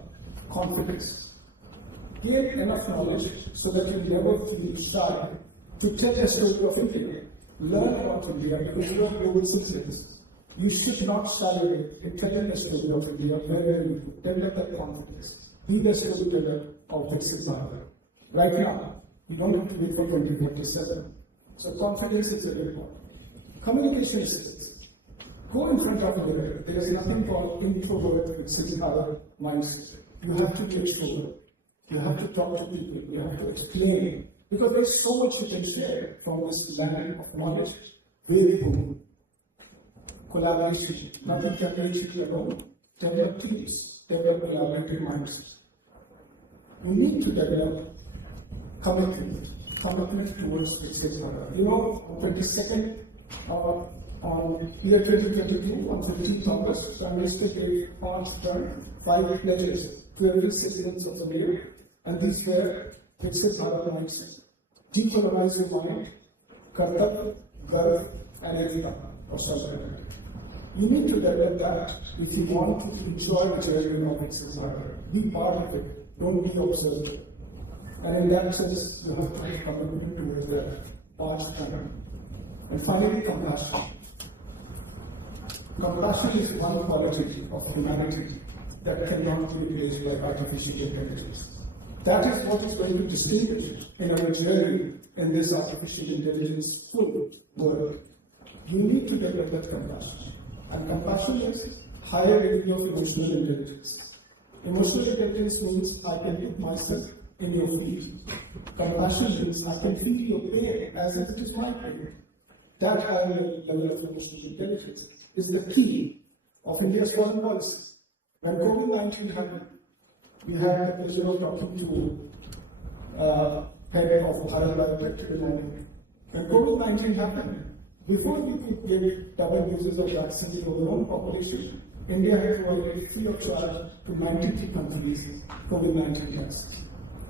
confidence. Gain enough knowledge so that you never feel shy to tell a story of India. Learn about India because you are global citizens. You should not shy away in telling the story of India wherever you develop that confidence. Be the storyteller of fixed harmony. Right now, you don't have to wait for 2047. So confidence is a big one. Communication skills. Go in front of a mirror. There is nothing called introvert with Siddhartha mindset. You have to be extrovert. You have to talk to people. You have to explain. Because there is so much you can share from this land of knowledge. Very good. Collaboration. Nothing can reach you alone. Develop teams. Develop collaborative minds. You need to develop commitment towards fixed harmony. You know, on 22nd, on year 2022, on 15th August, Prime Minister gave on turn 5 pledges to every citizen of the day, and these were fixed harmony mindset. Decolonize your mind, kartab, garv, and ekta, or solidarity. You need to develop that if you want to enjoy the journey of fixed harmony. Be part of it, don't be observer. And in that sense, you have to have commitment towards that past time. And finally, compassion. Compassion is one quality of humanity that cannot be replaced by artificial intelligence. That is what is going to distinguish in our journey in this artificial intelligence full world. You need to develop that compassion. And compassion is higher degree of emotional intelligence. Emotional intelligence means I can put myself in your feet. Compassion means I can feel your pain as if it is my pain. That higher level of emotional intelligence is the key of India's foreign policy. When COVID-19 happened, we had the pleasure of talking to head of Bharat Biotech good morning. When COVID-19 happened, before we could give double doses of vaccine to our own population, India had provided free of charge to 93 countries COVID-19 vaccines.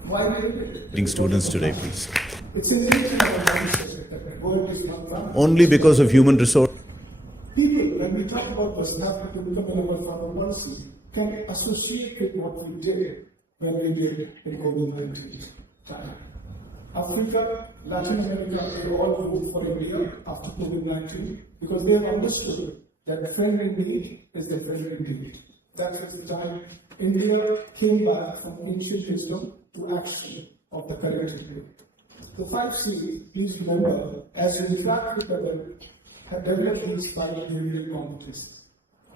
Why did it? Bring students today, please. It's in the world is not done. Only because of human resource. People, when we talk about personality to become a number foreign policy, can associate with what we did when we did in COVID-19 time. Africa, Latin America, they all vote for India after COVID-19 because they have understood that the friend in need is the friend indeed. That was the time India came back from ancient wisdom to action of the current India. The 5 C's, please remember, as you interact with them, have developed these 5 behavioral competencies.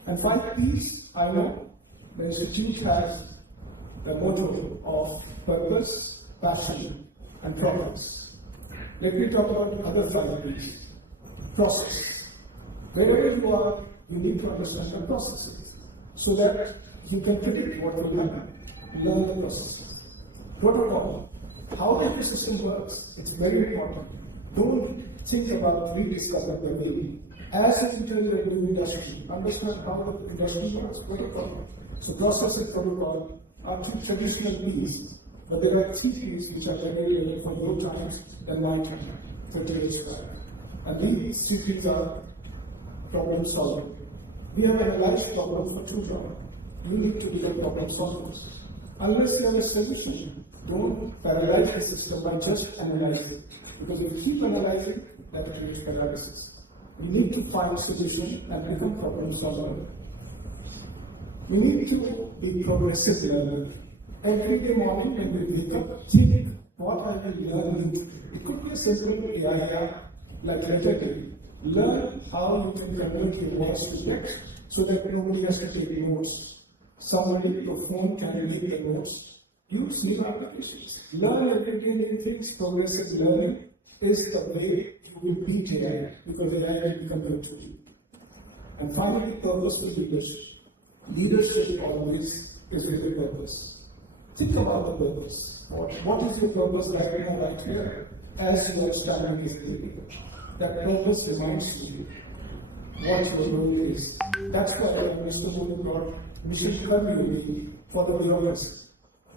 And 5 P's, I know, the Institute has the motto of purpose, passion, and progress. Let me talk about other 5 P's. Process. Wherever you are, you need to understand the processes so that you can predict what will happen. Learn the processes. Protocol. How the ecosystem works, it's very important. Don't think about rediscovering the way. As an interior of new industry, understand how the industry works, protocol. So process and protocol are 2 traditional P's, but there are 3 P's which are very relevant for your times than my time, 30 years back. And these 3 P's are problem solving. We have analyzed problem for 2 jobs. You need to become problem solvers. Unless you have a solution, don't paralyze the system by just analyzing. Because if you keep analyzing, that creates paralysis. We need to find a solution and become problem solver. We need to be progressive learner. Every day morning when we wake up, think what I will learn. It could be a simple AI like letter T. Learn how you can convert your voice to text so that nobody has to take notes. Somebody, your phone can read the notes. Use new applications. Learn every day new things. Progressive learning is the way you will beat AI because AI will become your tool. And finally, purposeful leadership. Leadership always is with a purpose. Think about the purpose. What is your purpose right now, right here, as you are standing as a leader? That purpose reminds you what your role is. That's why Mr. Guru brought Mission Karmi for the bureaucracy.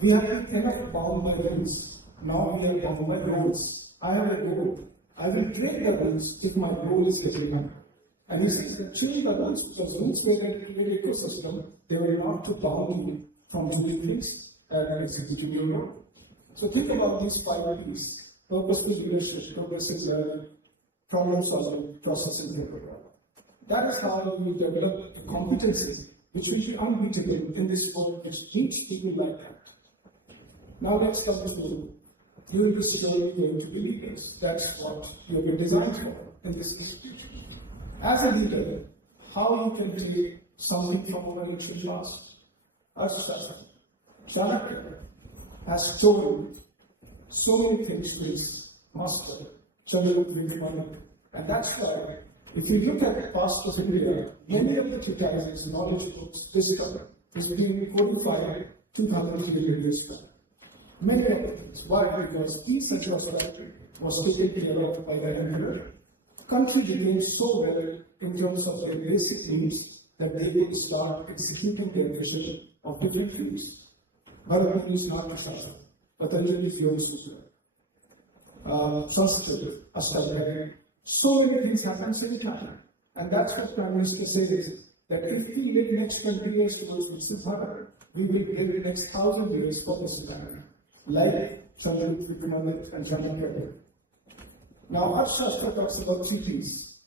We have been enough bound by rules. Now we are bound by roles. I have a goal. I will break the rules if my goal is getting done. And he says that change the rules because rules were in your ecosystem, they were not to bound you from doing things and executing your role. So think about these 5 P's: purposeful leadership, progressive learning, problem solving, process and protocol. That is how you will develop a competency which will be unbeatable in this world which needs people like that. Now let's come to you will be slowly going to be leaders. That's what you have been designed for in this institution. As a leader, how you can take something from our ancient past? Chanakya has told so many things to his master, Chandragupta. And that's why, if you look at the past of India, many of the treatises, knowledge books, discovered is between 45 to 200 years back. Many of the things. Why? Because peace and prosperity was taken care of by the emperor. Country became so well in terms of their basic needs that they would start executing their vision of different fields. Bharat is not Shastra, Patanjali is Yoga Sutra, Sanskrit, Ashtadhyayi. So many things happen simultaneously. And that's what Prime Minister says, that if we live next 20 years towards Viksit Bharat, we will live the next 1,000 years for this planet. Like Sanskrit, and Chanakya. Now, Arthashastra talks about 3 P's.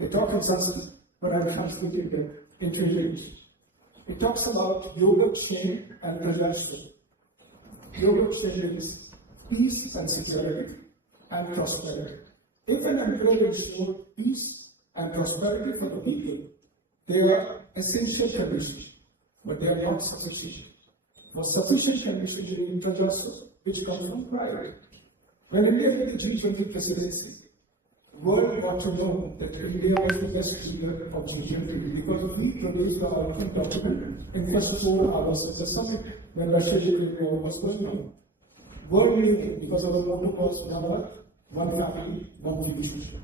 They talk in Sanskrit, but I'm translating it into English. It talks about Yoga Kshem and Prajashtra. Yoga Kshem is peace and security and prosperity. If an emperor will restore peace and prosperity for the people, they are essential conditions, but they are not sufficient. For sufficient conditions, you need Prajashtra, which comes from pride. When India did the G20 presidency, the world got to know that India was the best leader of G20 because we produced the outcome document in first 4 hours of the summit when Russia-Ukraine war was going on. World knew it because our motto was one family, one future.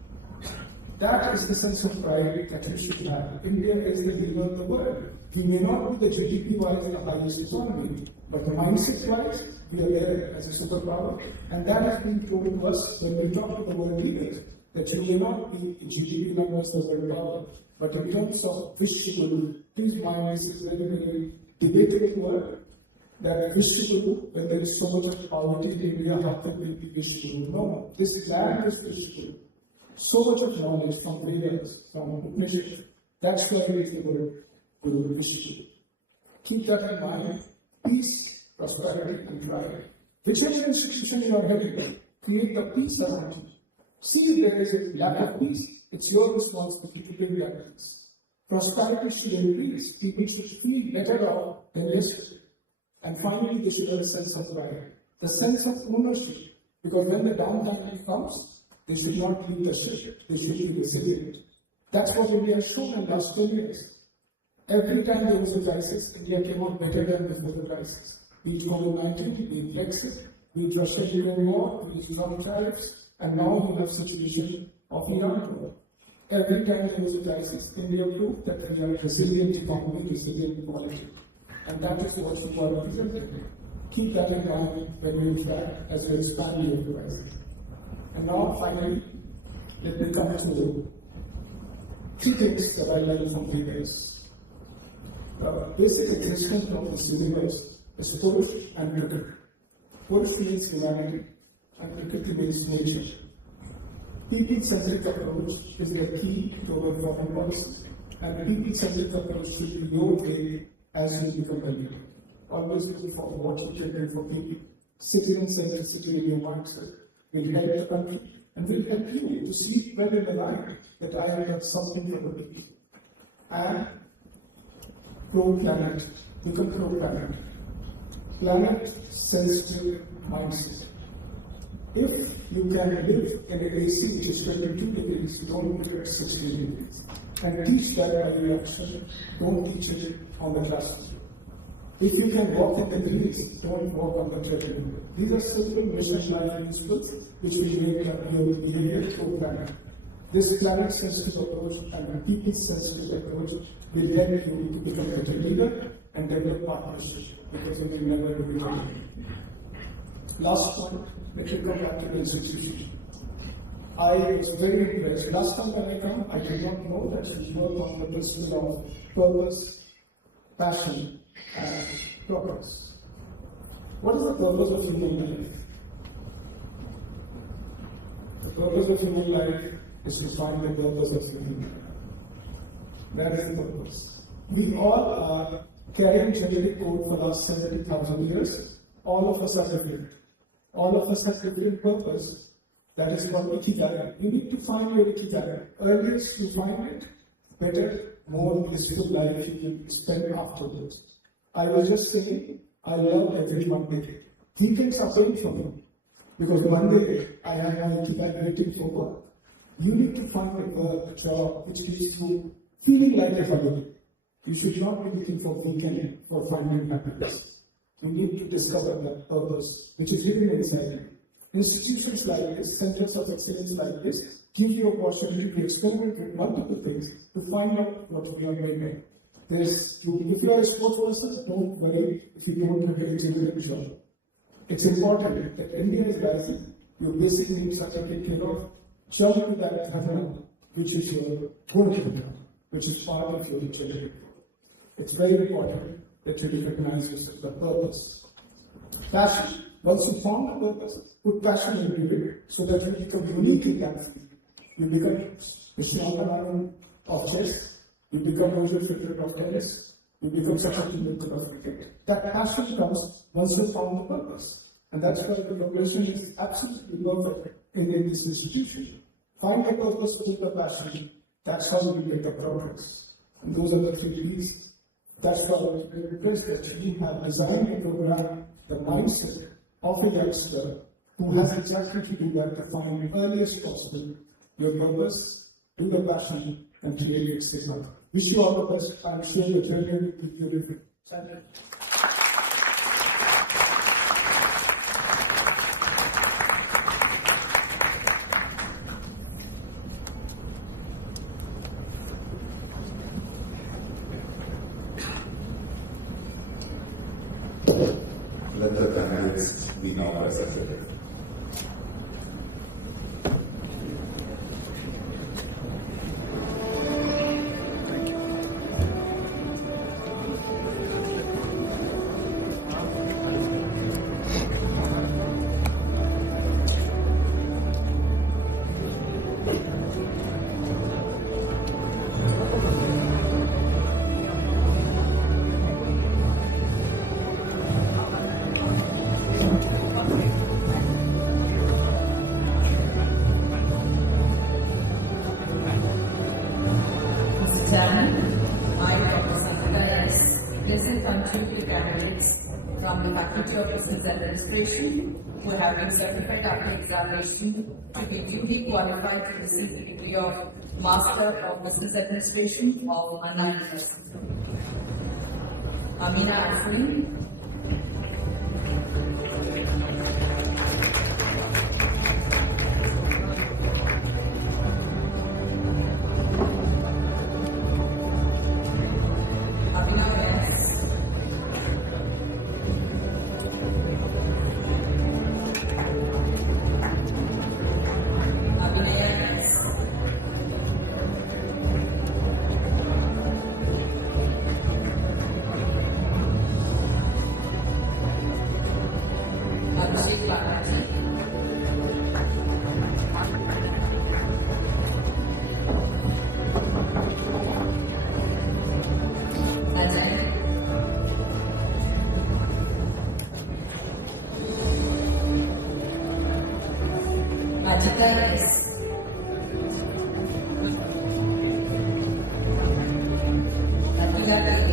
That is the sense of pride that we should have. India is the leader of the world. We may not be the GDP-wise the highest economy, but the mindset-wise, we are there as a superpower. And that has been told to us when we talk to the world leaders, that you may not be in GDP numbers the world power, but in terms of visual, please mind this is very, very debatable word. that vegetable, when there is so much of poverty in India, how can we be vegetable? No, this land is vegetable. So much of knowledge from Vedas, from Upanishad, that's why we use the word Guru, vegetable. Keep that in mind. Peace, prosperity, and pride. Whichever institution you are heading, create the peace around you. See if there is a lack of peace, it's your responsibility to bring that peace. Prosperity should increase. People should feel better off than yesterday. And finally, they should have a sense of pride, the sense of ownership. Because when the downtime comes, they should not leave the ship. They should be resilient. That's what India has shown in the last 10 years. Every time there was a crisis, India came out better than before the crisis. Be it COVID-19, be it Brexit, be it Russia-Ukraine war, be it Islamic tariffs, and now we have situation of Iran war. Every time there was a crisis, India proved that we are a resilient economy, resilient quality. And that is what we are representing. Keep that in mind when we interact as we expand the enterprise. And now, finally, let me come to three things that I learned from Vedas. The basic existence of this universe is Purush and Prakriti. Purush means humanity, and Prakriti means nature. People-centric approach is the key to our foreign policy, and people-centric approach should be your way as you become a leader. Always looking for what you can do for people. Citizen-centricity in your mindset will help the country and will help you to sleep well in the night that I have done something for the people. And pro-planet, become pro-planet. Planet-sensitive mindset. If you can live in an AC which is 22 degrees, don't put it at 16 degrees. And teach that by reaction, don't teach it on the classroom. If you can walk in the breeze, don't walk on the treadmill. These are simple mission life principles which will make your behavior pro-planet. This planet-sensitive approach and people-sensitive approach will help you to become a better leader and develop partnership because you will never do it alone. Last point, let me come back to the institution. I was very impressed. Last time when I came, I did not know that we work on the principle of purpose, passion, and progress. What is the purpose of human life? The purpose of human life is to find the purpose of human life. That is the purpose. We all are carrying genetic code for the last 70,000 years. All of us are different. All of us have different purpose. That is called ikigai. You need to find your ikigai. Earliest you find it, better, more blissful life you will spend afterwards. I was just saying, I love every Monday. Weekends are painful for me. Because Monday, I have my ikigai waiting for work. You need to find a work, a job, which gives you feeling like a holiday. You should not be looking for weekend for finding happiness. You need to discover that purpose, which is hidden inside you. Institutions like this, centers of excellence like this, give you opportunity to experiment with multiple things to find out what you are doing. If you are a sports person, don't worry if you don't have a engineering job. It's important that India is rising, your basic needs are taken care of. Jump to that dharma, which is your guru, which is part of your engineering. It's very important that you recognize yourself, the purpose. Passion. Once you found the purpose, put passion into it so that you become unique in that field. You become Vishnu of chess, you become Roger Federer of tennis, you become Sachin Tendulkar of cricket. That passion comes once you found the purpose. And that's why the progression is absolutely perfect in this institution. Find the purpose with the passion. That's how you get the progress. And those are the three P's. That's why we request that you have designed a program, the mindset of a youngster who has exactly to do that to find the earliest possible your purpose, do the passion, and create your signal. Wish you all the best. I'm sure your journey will be beautiful. Thank you. Let the candidates be now presented. and I, Dr. Sangeeta S., present unto you the candidates from the Faculty of Business Administration who have been certified after examination to be duly qualified to receive the degree of Master of Business Administration of Anna University. Amina Afrin, Ajita S. Akila K.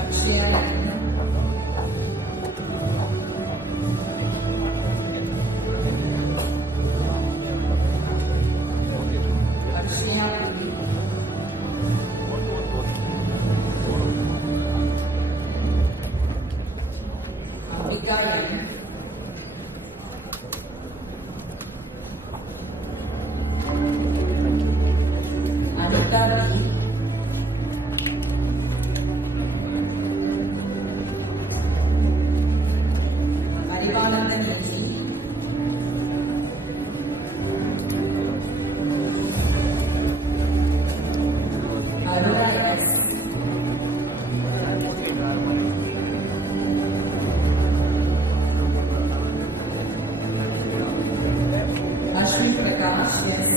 Akshaya Lakshmi. Akshaya Puri. Amrika N. Anita B. Marivanandan E. Aruna S. Ashwin Prakash S.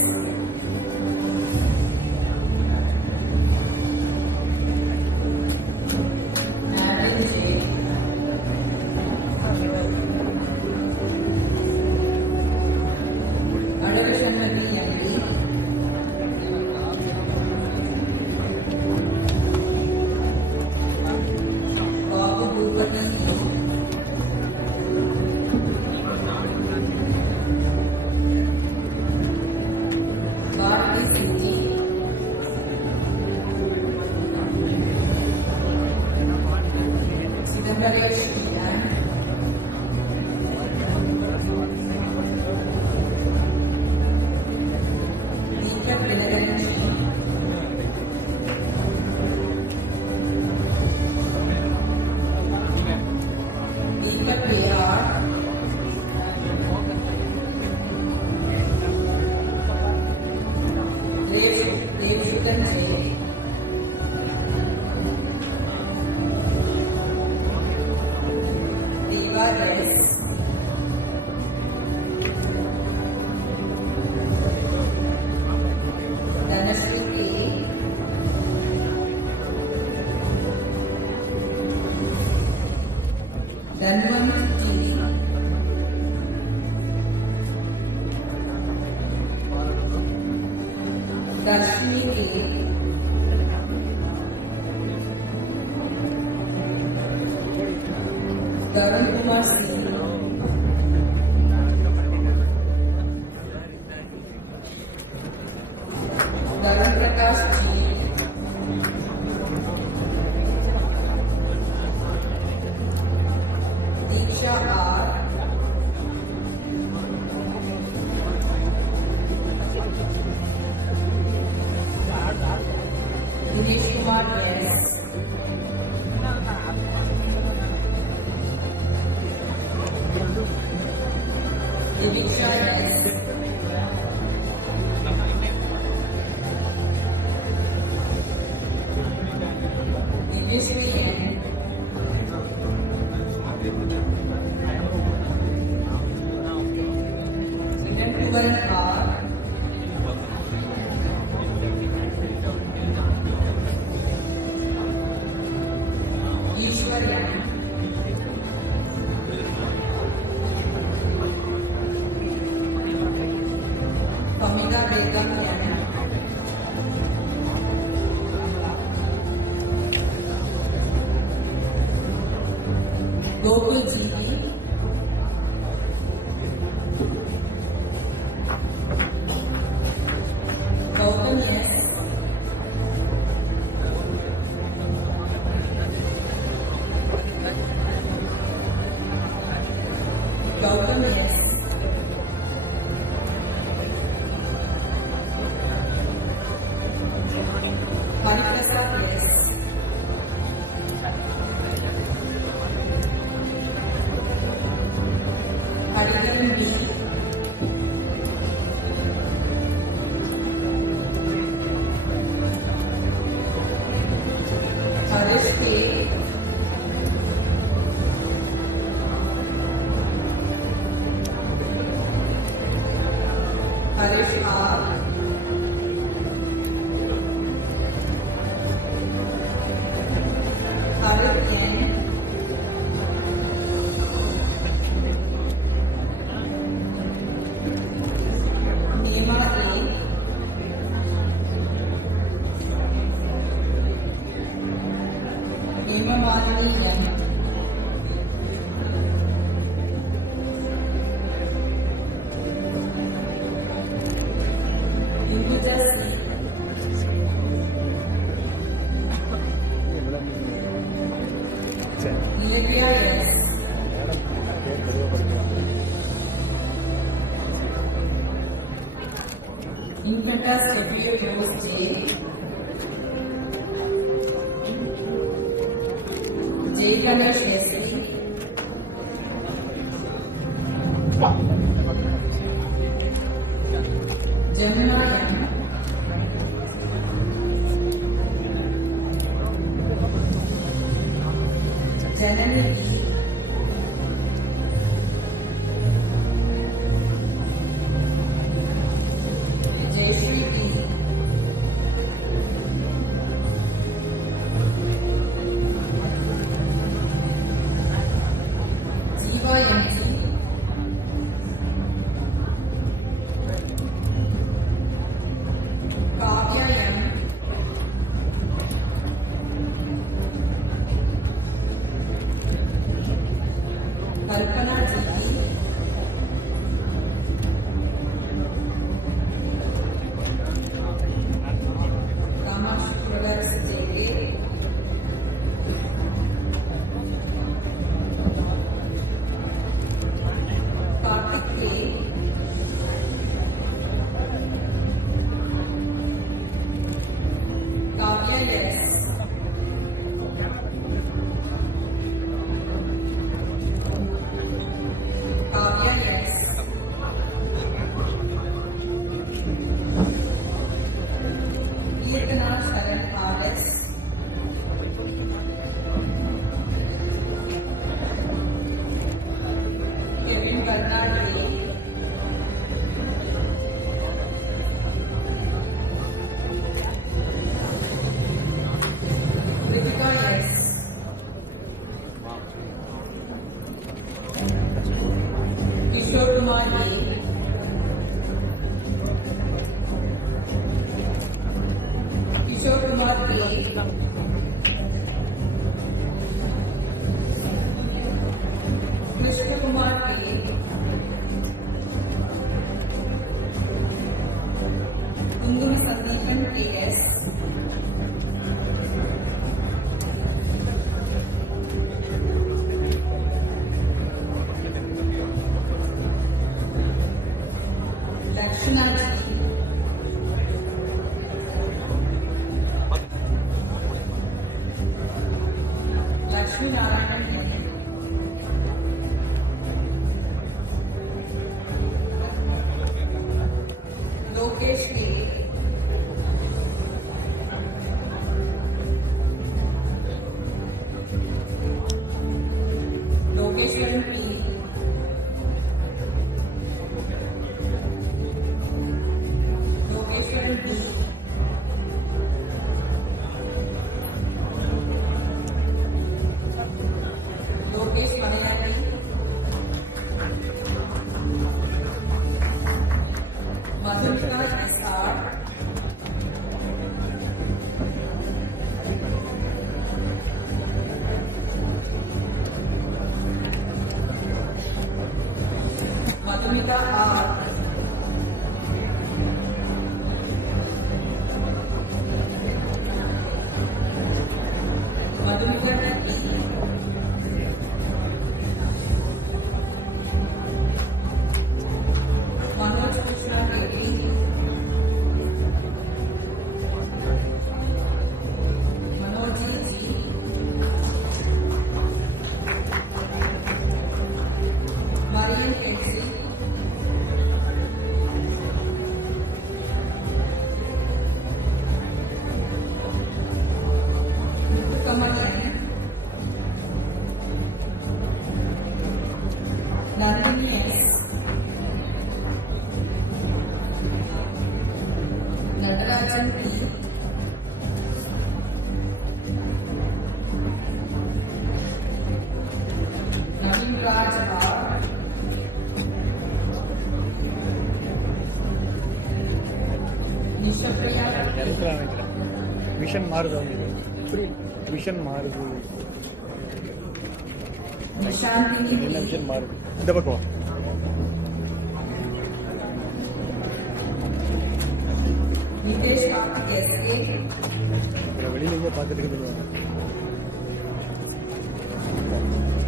Madeline J. Adavishamari M. Babu Bhupati E. Bharati Singh. Siddharesh P. Deepak Vinayan G. Deepak PR. Devshutan J. Deva S. Dhanashri K. Dhanwant G. Darshini K. Tarun Kumar C. Tarun Prakash G. Deeksha R. Dinesh Kumar S. Diviksha S. Divishri N. Siddhan Kumaran R. Ishwar N. Gokul GB, Gautam S, Gautam S, Hariprasad S, Haridan B, Harish K, Harish R, Harit N, Nima A, Nima Malini M, Hinduja C, Nilekya S, Infantas Gabriel Rose J, J Ganesh S, Jamuna M, Janani E, Jayashree P, Jiva MG, Kavya M, Kalpana GP, Kamakshi Brothers JK, Karthik K, Kavya S, Kavya S, Kirtana Sharan RS, Kevin Karna A, Ritika S, Kishore Kumar A, Kishore Kumar A, Krishna Kumar A, Kundum Sandeepan AS, Lakshana G, Lakshmi Narayanan M, Lokesh K, Lokeshwaran P, Madhumita R. Madhumita E. Manoj Krishna Reddy. Manoj G. Marian Kelsey. Kumaraguru. Nandini S. Natarajan P. Naveen Raj R. Nishapriya P. Vision ಮಾರುದು ಅವನಿಗೆ vision ಮಾರುದು Nishanthini ನಿನ್ನ P. Vision ಮಾರುದು இந்த பக்கம் Nitesh Karthik S.A. வெளியில இங்கே பார்த்துட்டு சொல்லுவாங்க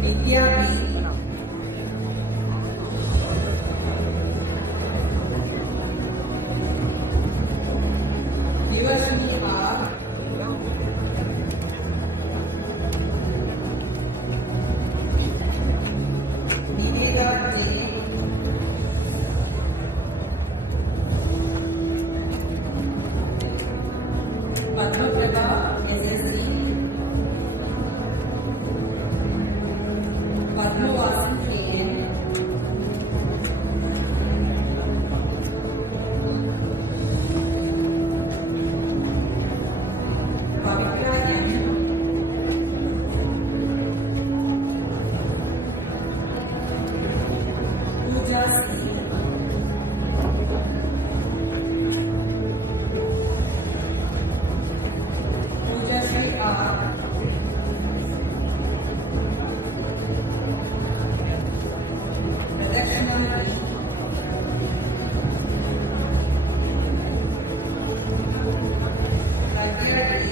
Vidya B. Vivashini R. Niveda J. Padmaprabha SSC. Padmavasan KN. Pavitra M. Pooja C. Pooja Shri R. Pradakshina D. Pragya D.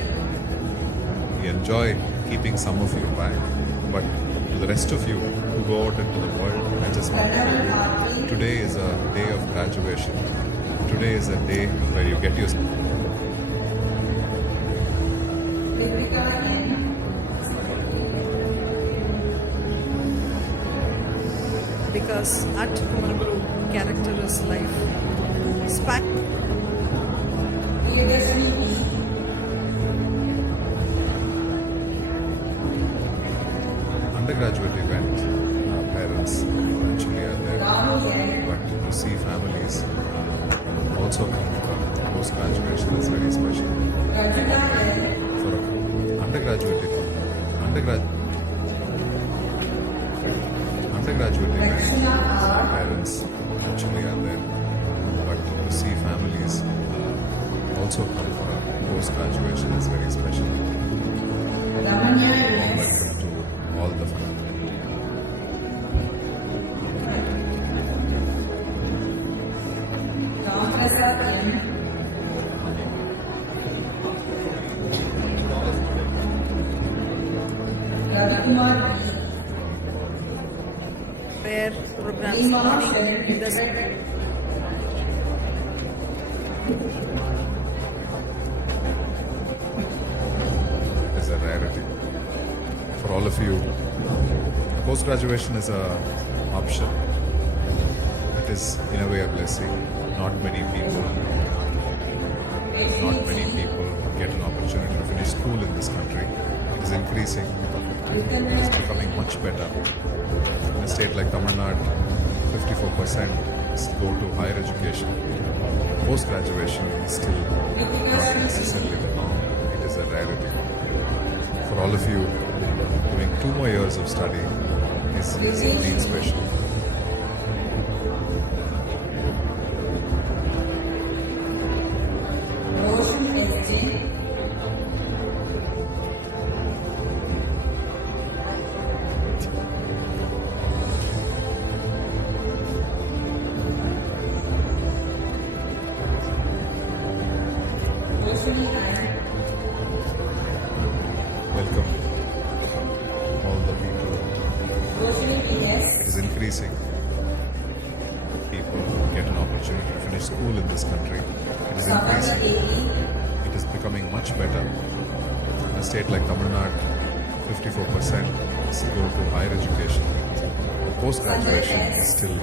We enjoy keeping some of you back, but to the rest of you who go out into the world, I just want to tell you, today is a day of graduation. Today is a day where you get your Ritika N. because at Kumaraguru, character is life. Spark Priyadarshini B. undergraduate event. Parents actually are there, Ramu N. but to see families also come for post-graduation is very special. Rajuna L. For undergraduate event, Rakshana R. parents actually are there, but to see families also come for post-graduation is very special. Ramanya S. Welcome to all the families. Ramprasad M. Ravikumar B. prayer programs Nima morning Sharon the Is a rarity for all of you. Post-graduation is a option. It is in a way a blessing. Not many people get an opportunity to finish school in this country. It is increasing. It is becoming much better. In a state like Tamil Nadu, 54% go to higher education. Post-graduation is still not necessarily the norm. It is a rarity. For all of you, doing 2 more years of study is indeed special. Roshan S.J. get an opportunity to finish school in this country. It is increasing. It is becoming much better. In a state like Tamil Nadu, 54% go to higher education. Post-graduation is still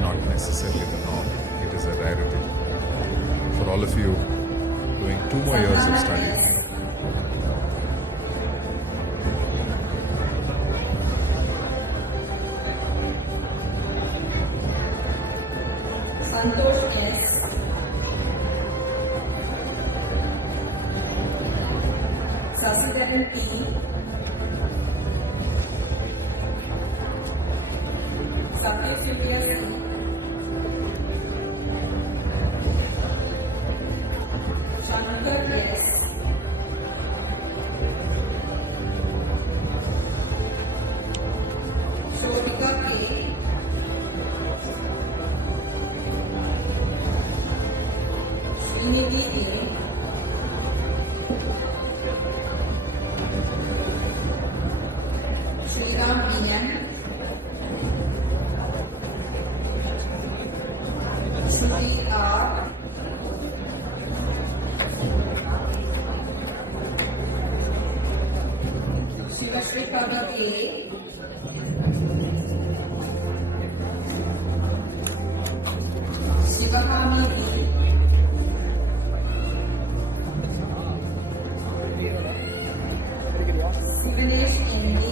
not necessarily the norm. It is a rarity. For all of you doing 2 more years of study, Santosh S. Sasidaran P. Satyasudhya C. Shankar S. Shobika K. Srinidhi A. Shriram E.M. Shruti R. Shivashri Prabha A. Shivakami B. Sivanesh N.D.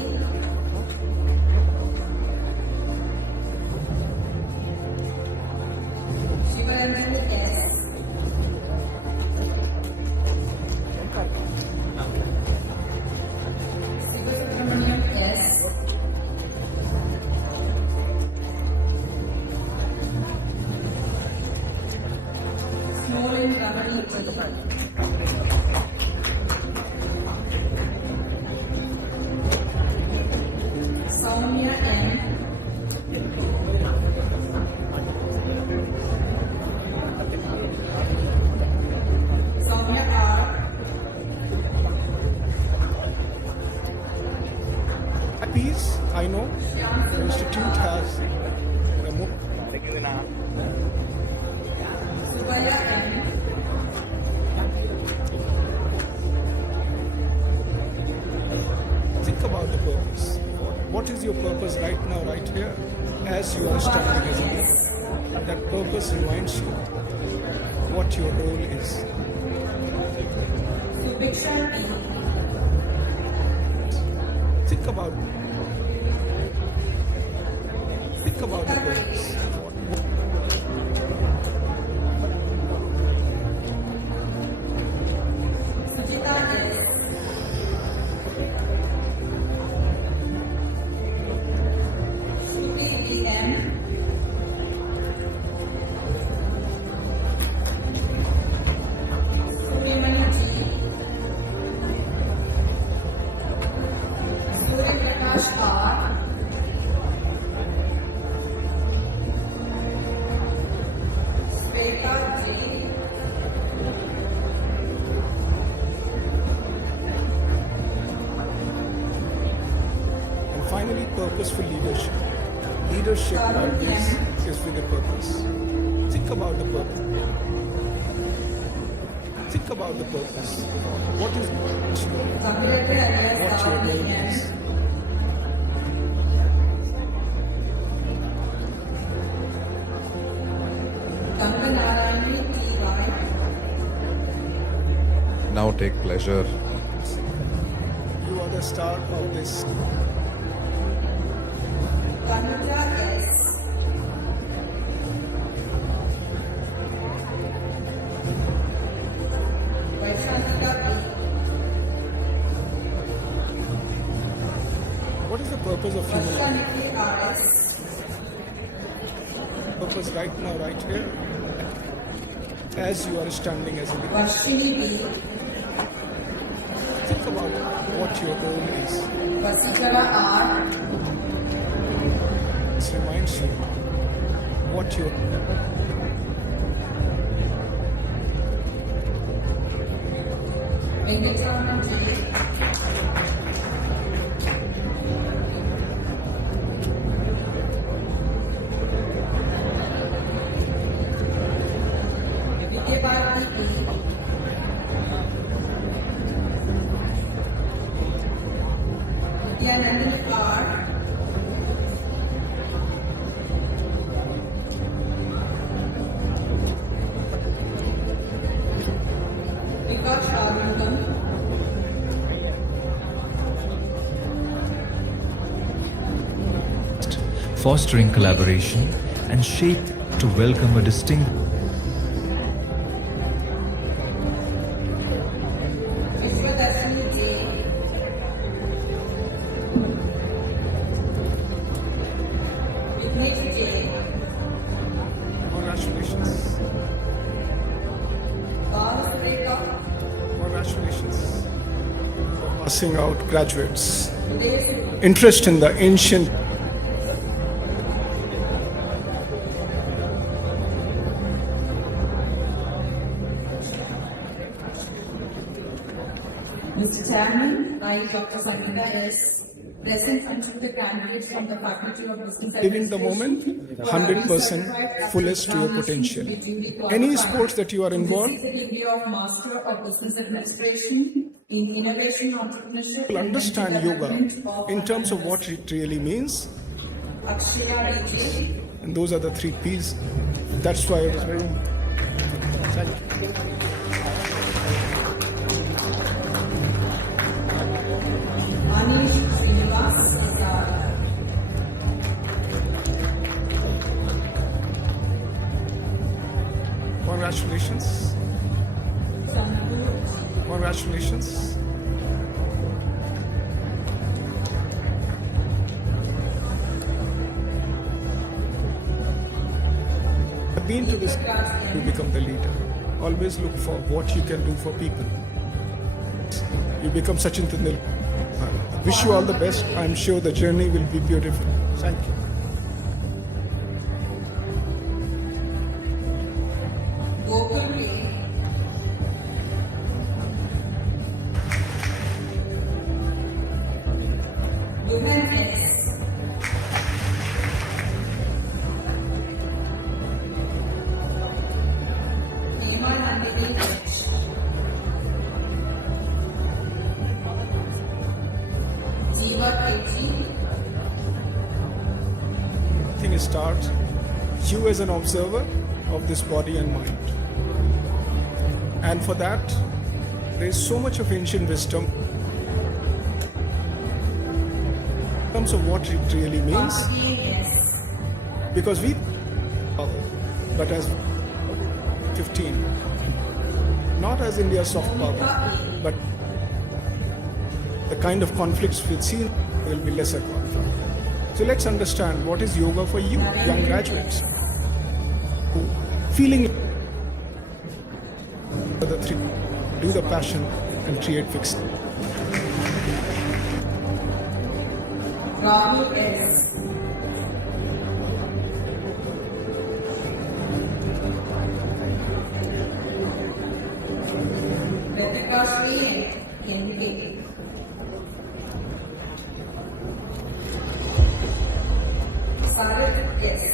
Shivaranjan S. Sivasubramaniam S. Smolin Ramani P. Soumya M. Soumya R. At peace, I know the institute has a Subhaya M. Think about the purpose. What is your purpose right now, right here? As you are studying as a leader, that purpose reminds you what your role is. Subiksha P. Think about the purpose. Sujita S. Shruti D.M. Surimani G. Surya Prakash R. Shweta J. And finally, purposeful leadership. Leadership always is with a purpose. Think about the purpose. Think about the purpose. What is Samriti alias what your Savani role M. is? Kanganarayani T.Y. now take pleasure You are the star of this. Kanuja S. Vaishanika P. What is the purpose of human life? Vaishaniki R.S. Purpose right now, right here, as you are standing as a leader. Varshini B. Think about what your role is. Vasikara R. This reminds you what your Venkatraman G. fostering collaboration and shape to welcome a distinct Congratulations. Congratulations. Passing out graduates. Interest in the ancient. Mr. Chairman, I, Dr. Sangeeta S. present unto the candidates from the Faculty of Business Living the moment 100% fullest to your potential. Any sports that you are involved, the degree of Master of Business Administration in Innovation Entrepreneurship. will understand yoga in terms of what it really means, Akshaya DG. and those are the 3 P's. That's why it was very. Thank you. Anish Srinivas Azad. Congratulations. Congratulations. I've been to this to become the leader. Always look for what you can do for people. You become Sachin Tendulkar. Wish you all the best. I'm sure the journey will be beautiful. Thank you. Gokul Ray. Luhan S. Hema Nandini H. Jiva Ketri. Thing starts. You as an observer of this body and mind. And for that, there is so much of ancient wisdom in terms of what it really means. Because we, but as 15, not as India's soft power, but the kind of conflicts we've seen will be lesser conflict. So let's understand what is yoga for you, young graduates, who feeling the 3, do the passion and create fixing. Rahul S. Ritika Sri NK. Sarat S.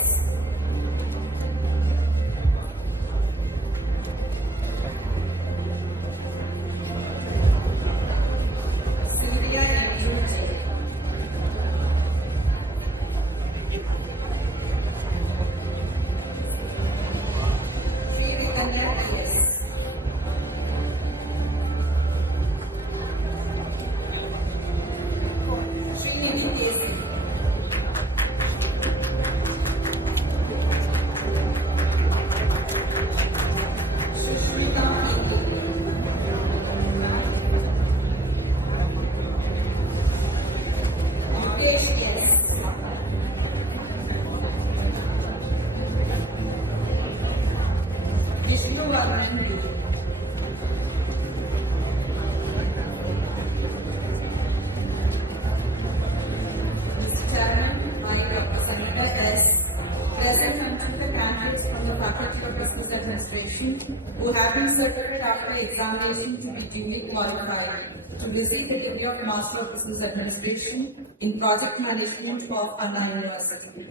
Surya Yuj. Sri Vikanya S. Srinidhi Kesi. Sushmita Indu. Mukesh S. Vishnu Varman D. Mr. Chairman, I, Dr. Sangeeta S. present unto the candidates from the Faculty of Business Administration who have been certified after examination to be duly qualified to receive the degree of Master of Business Administration in Project Management of Anna University.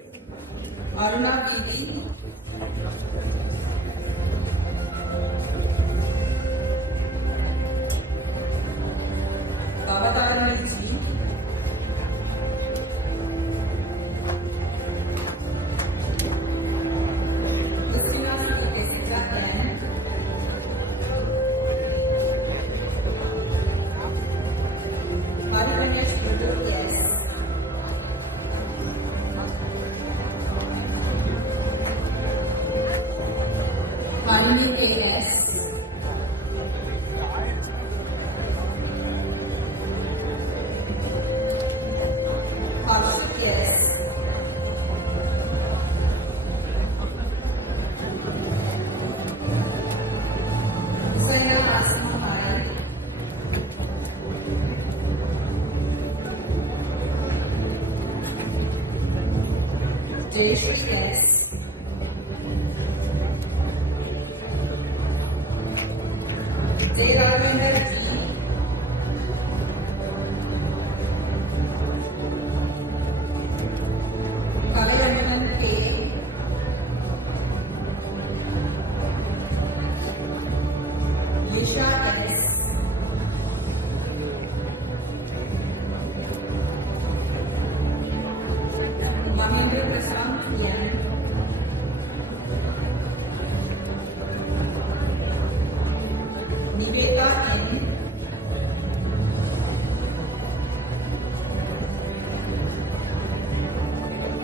Aruna B.D. Avatar G. Christina Jessica N. Hariganesh Prabhu S. Harini A.S. Harshit S. Husaina Asma Hai. Jayashri S. Jay Ravindra G. Kalayandan K. Lisha S. Mahendra Prasad Yan. Niveta N.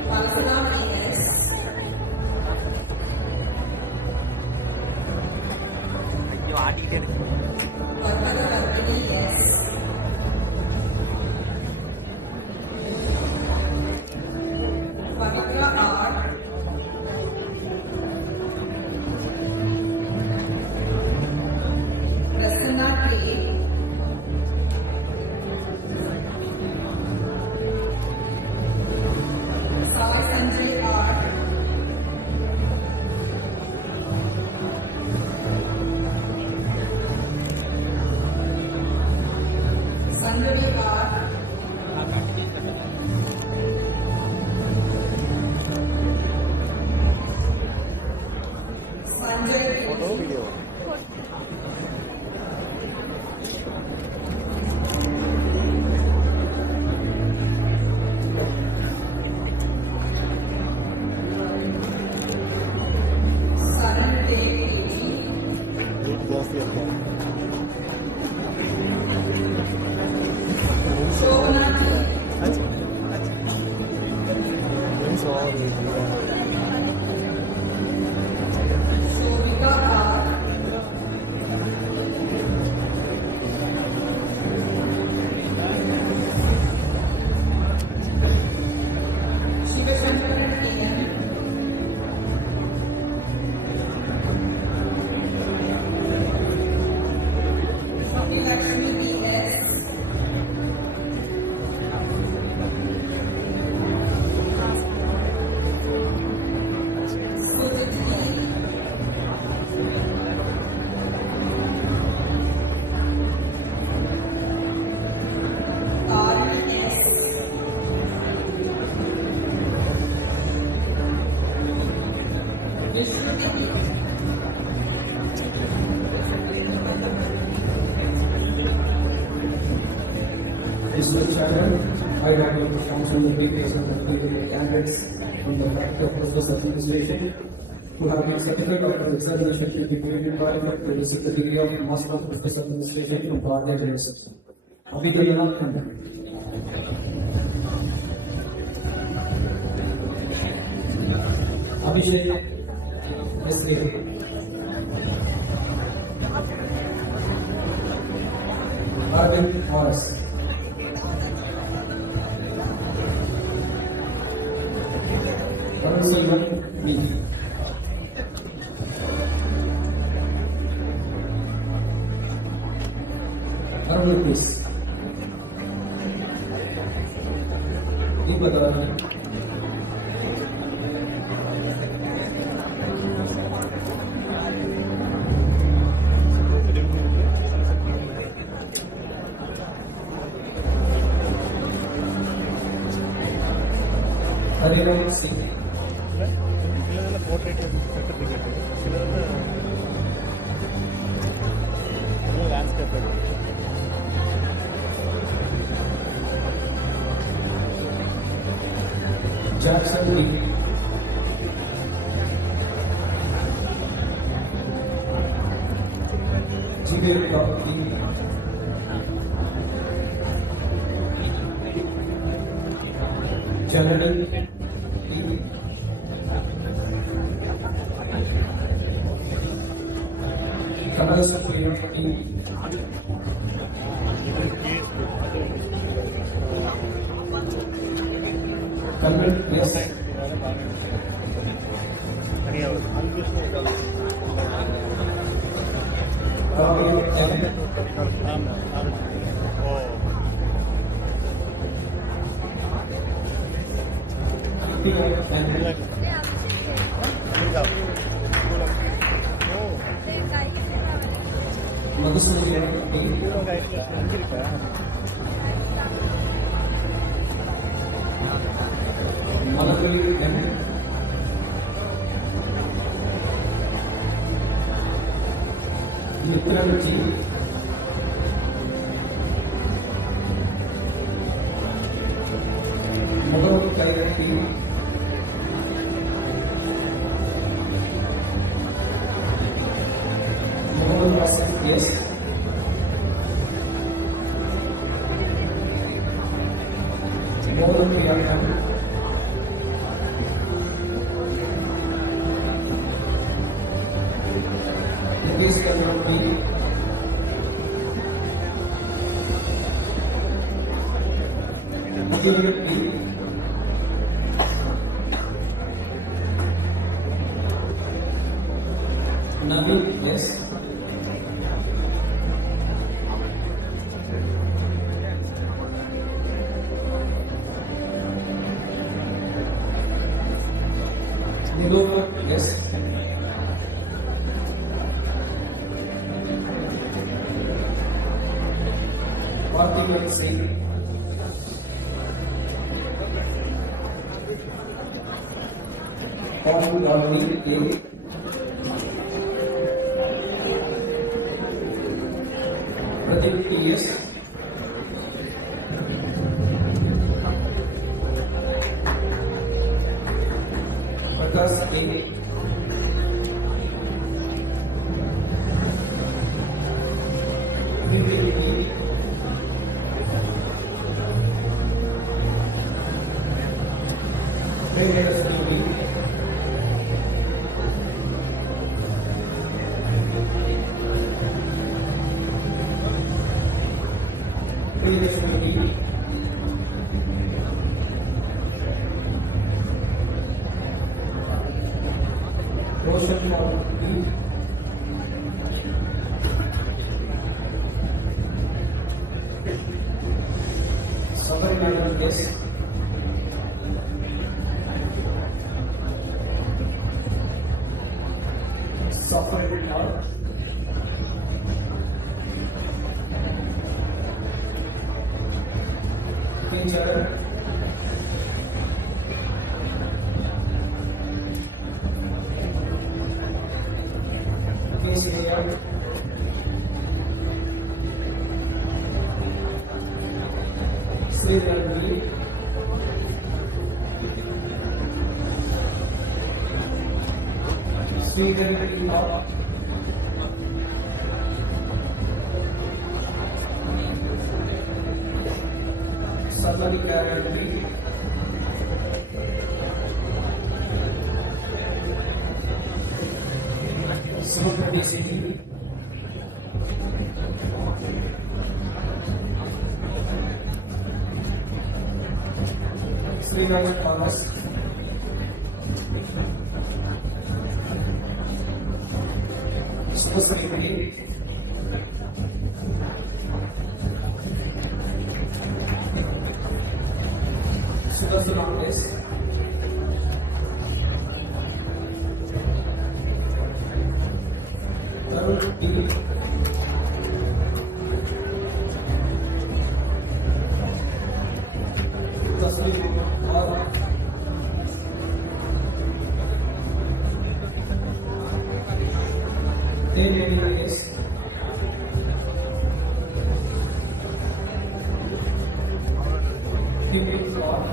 Palsalam A.S. Parvata Rajani S. Pavitra R. Prasanna K. Sai Sanjay R. Sandhvi R. Sanjay K. Photo video Saran K. Rate ಜಾಸ್ತಿ ಅಂತ Shobana T. Friends over Shobika R. Shivashankaran K.M. Shruti Lakshmi D.S. Sujit E. Taran S. Vishruti E. This is the channel. I have the council of details and the candidates from the Faculty of Business Administration who have been certified of the examination to be given private to receive the degree of Master of Business Administration from Bharatiya University. Abhidhanam and Abhishek S.A. Arvind Morris. Varun Selvan B. Varun Lupis. Deepak Rajan. Hariram Singh. ಇಲ್ಲದೆಲ್ಲ portrait certificate ಇಲ್ಲದೆಲ್ಲ landscape Jackson Lee. Jibir Lee. Janani Lee. conversion period in convent place yes. More than the young man. This cannot be Naveen, yes. Nilofer, yes. Parthivan Singh. Paul Godwin A. Pradeep P.S. Prakash A. Vivek E. Venkateswara B. Venkateswara B. Roshan Paul B. Southern Madam S. Suffered R. Teacher. PCA. Sri Ranvi. Sri Ranvi Law. Sadhari Guarantee. Super City. Sri Raj Thomas. Specifically, Sudarshan Place. Tarun D. Taslim R. S. People R.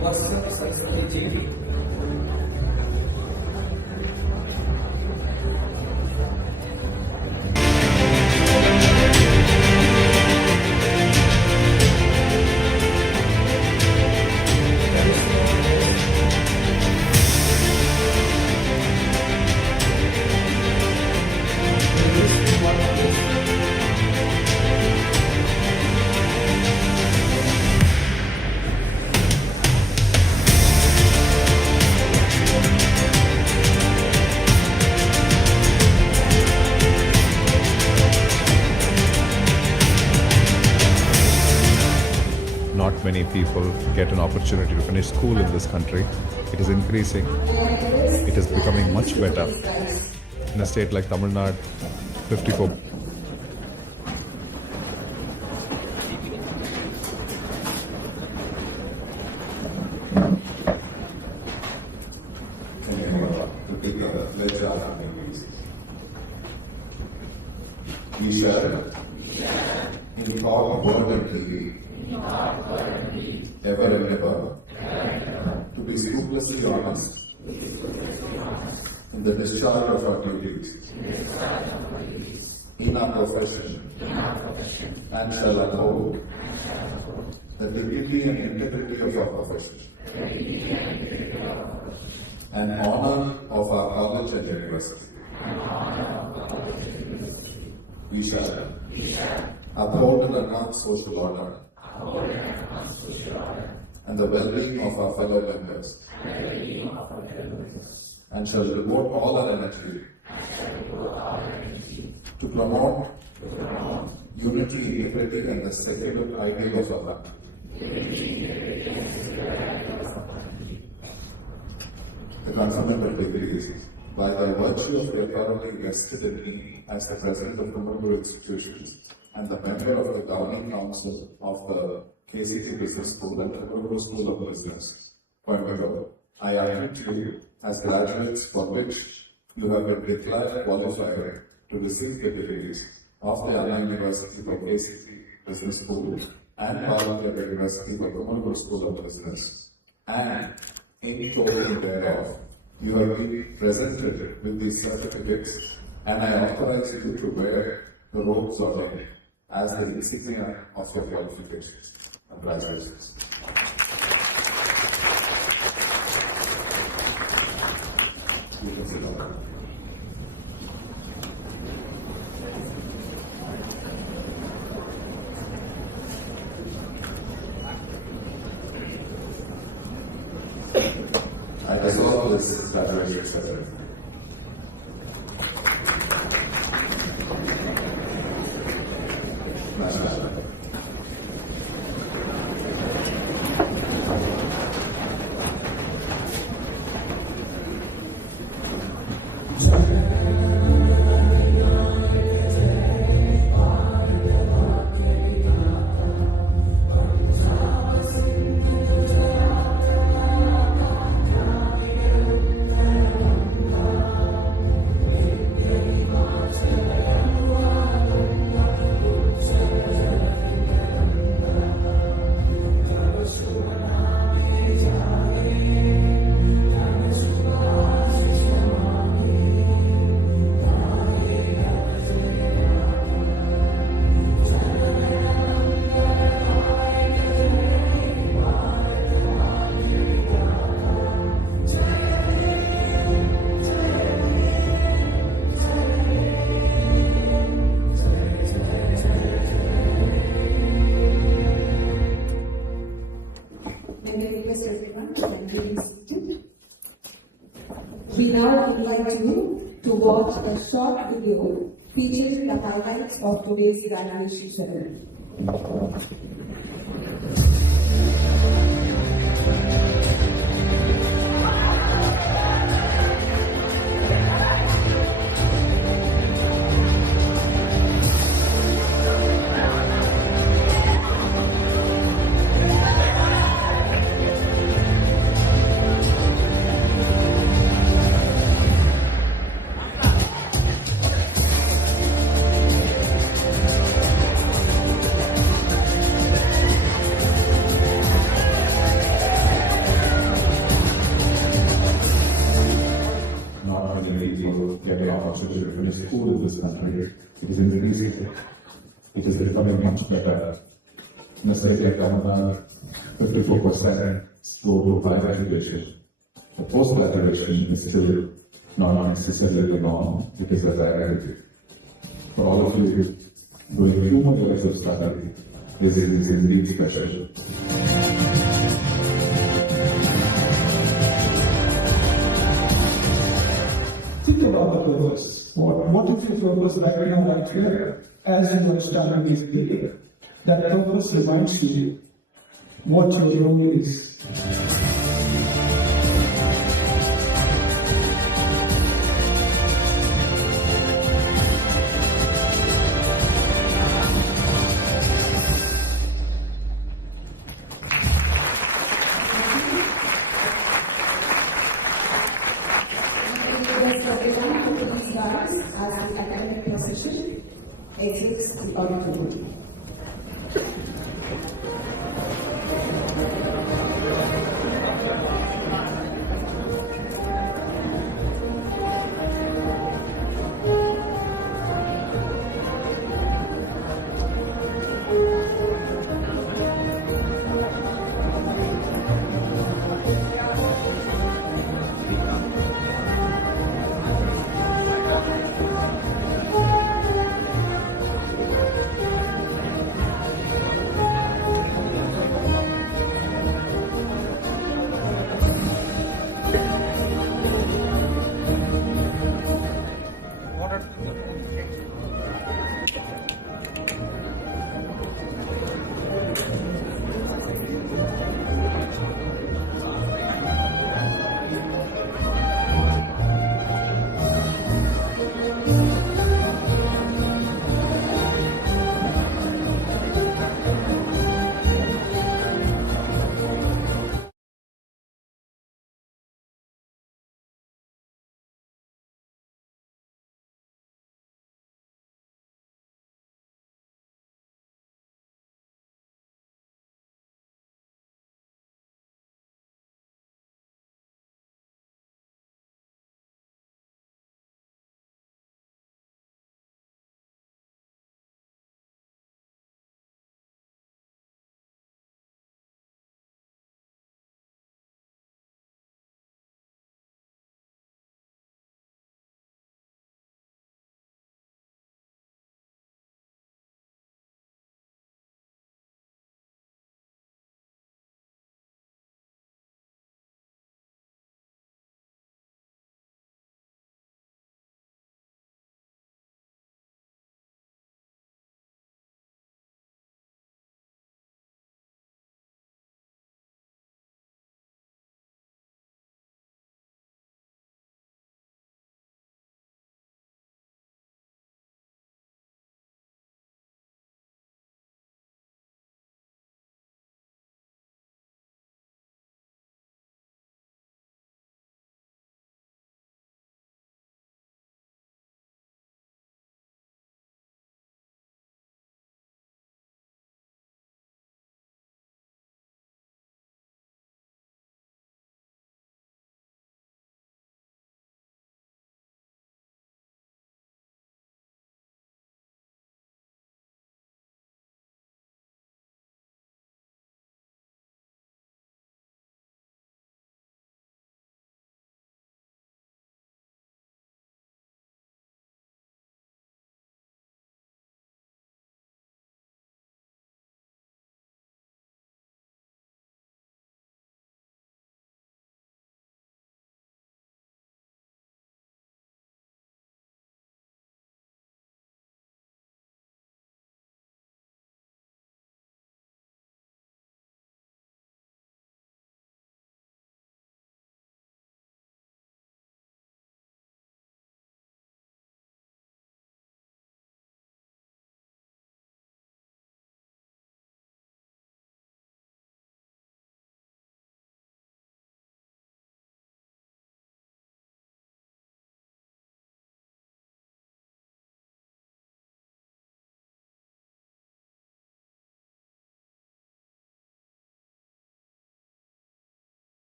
Vasan Saraswati J. people get an opportunity to finish school in this country. It is increasing. It is becoming much better. In a state like Tamil Nadu, 54. We shall, in thought, word and deed, ever endeavor to be scrupulously honest in the discharge of our duties in our profession, and shall uphold the dignity and integrity of our profession and honor of our college and university. We shall uphold and enhance social order and the well-being of our fellow members, and shall devote all our energy to promote unity, integrity, and the secular ideals of our country. The conferment of degrees, by the virtue of the authority vested in me as the President of Kumaraguru Institutions and the member of the Governing Council of the KCT Business School and the Kumaraguru School of Business, Coimbatore, I appoint you as graduates for which you have been declared qualified to receive the degrees of the Anna University for KCT Business School and Bhavatiya University for Kumaraguru School of Business, and in total thereof, you have been presented with these certificates, and I authorize you to wear the robes of it as the insignia of your qualifications. Congratulations. You can sit down. I dissolve this graduation ceremony. We now invite you to watch a short video featuring the highlights of today's graduation ceremony. Opportunity to finish school in this country. It is increasing. It is becoming much better. In a state like Tamil Nadu, 54% go to higher education. The post-graduation is still not necessarily long because of the identity. For all of you doing 2 more years of study, this is indeed special. Think about the purpose. What is your purpose right now, right here, as you are starting this career? That purpose reminds you what your role is. Request everyone to please rise as the academic procession exits the auditorium.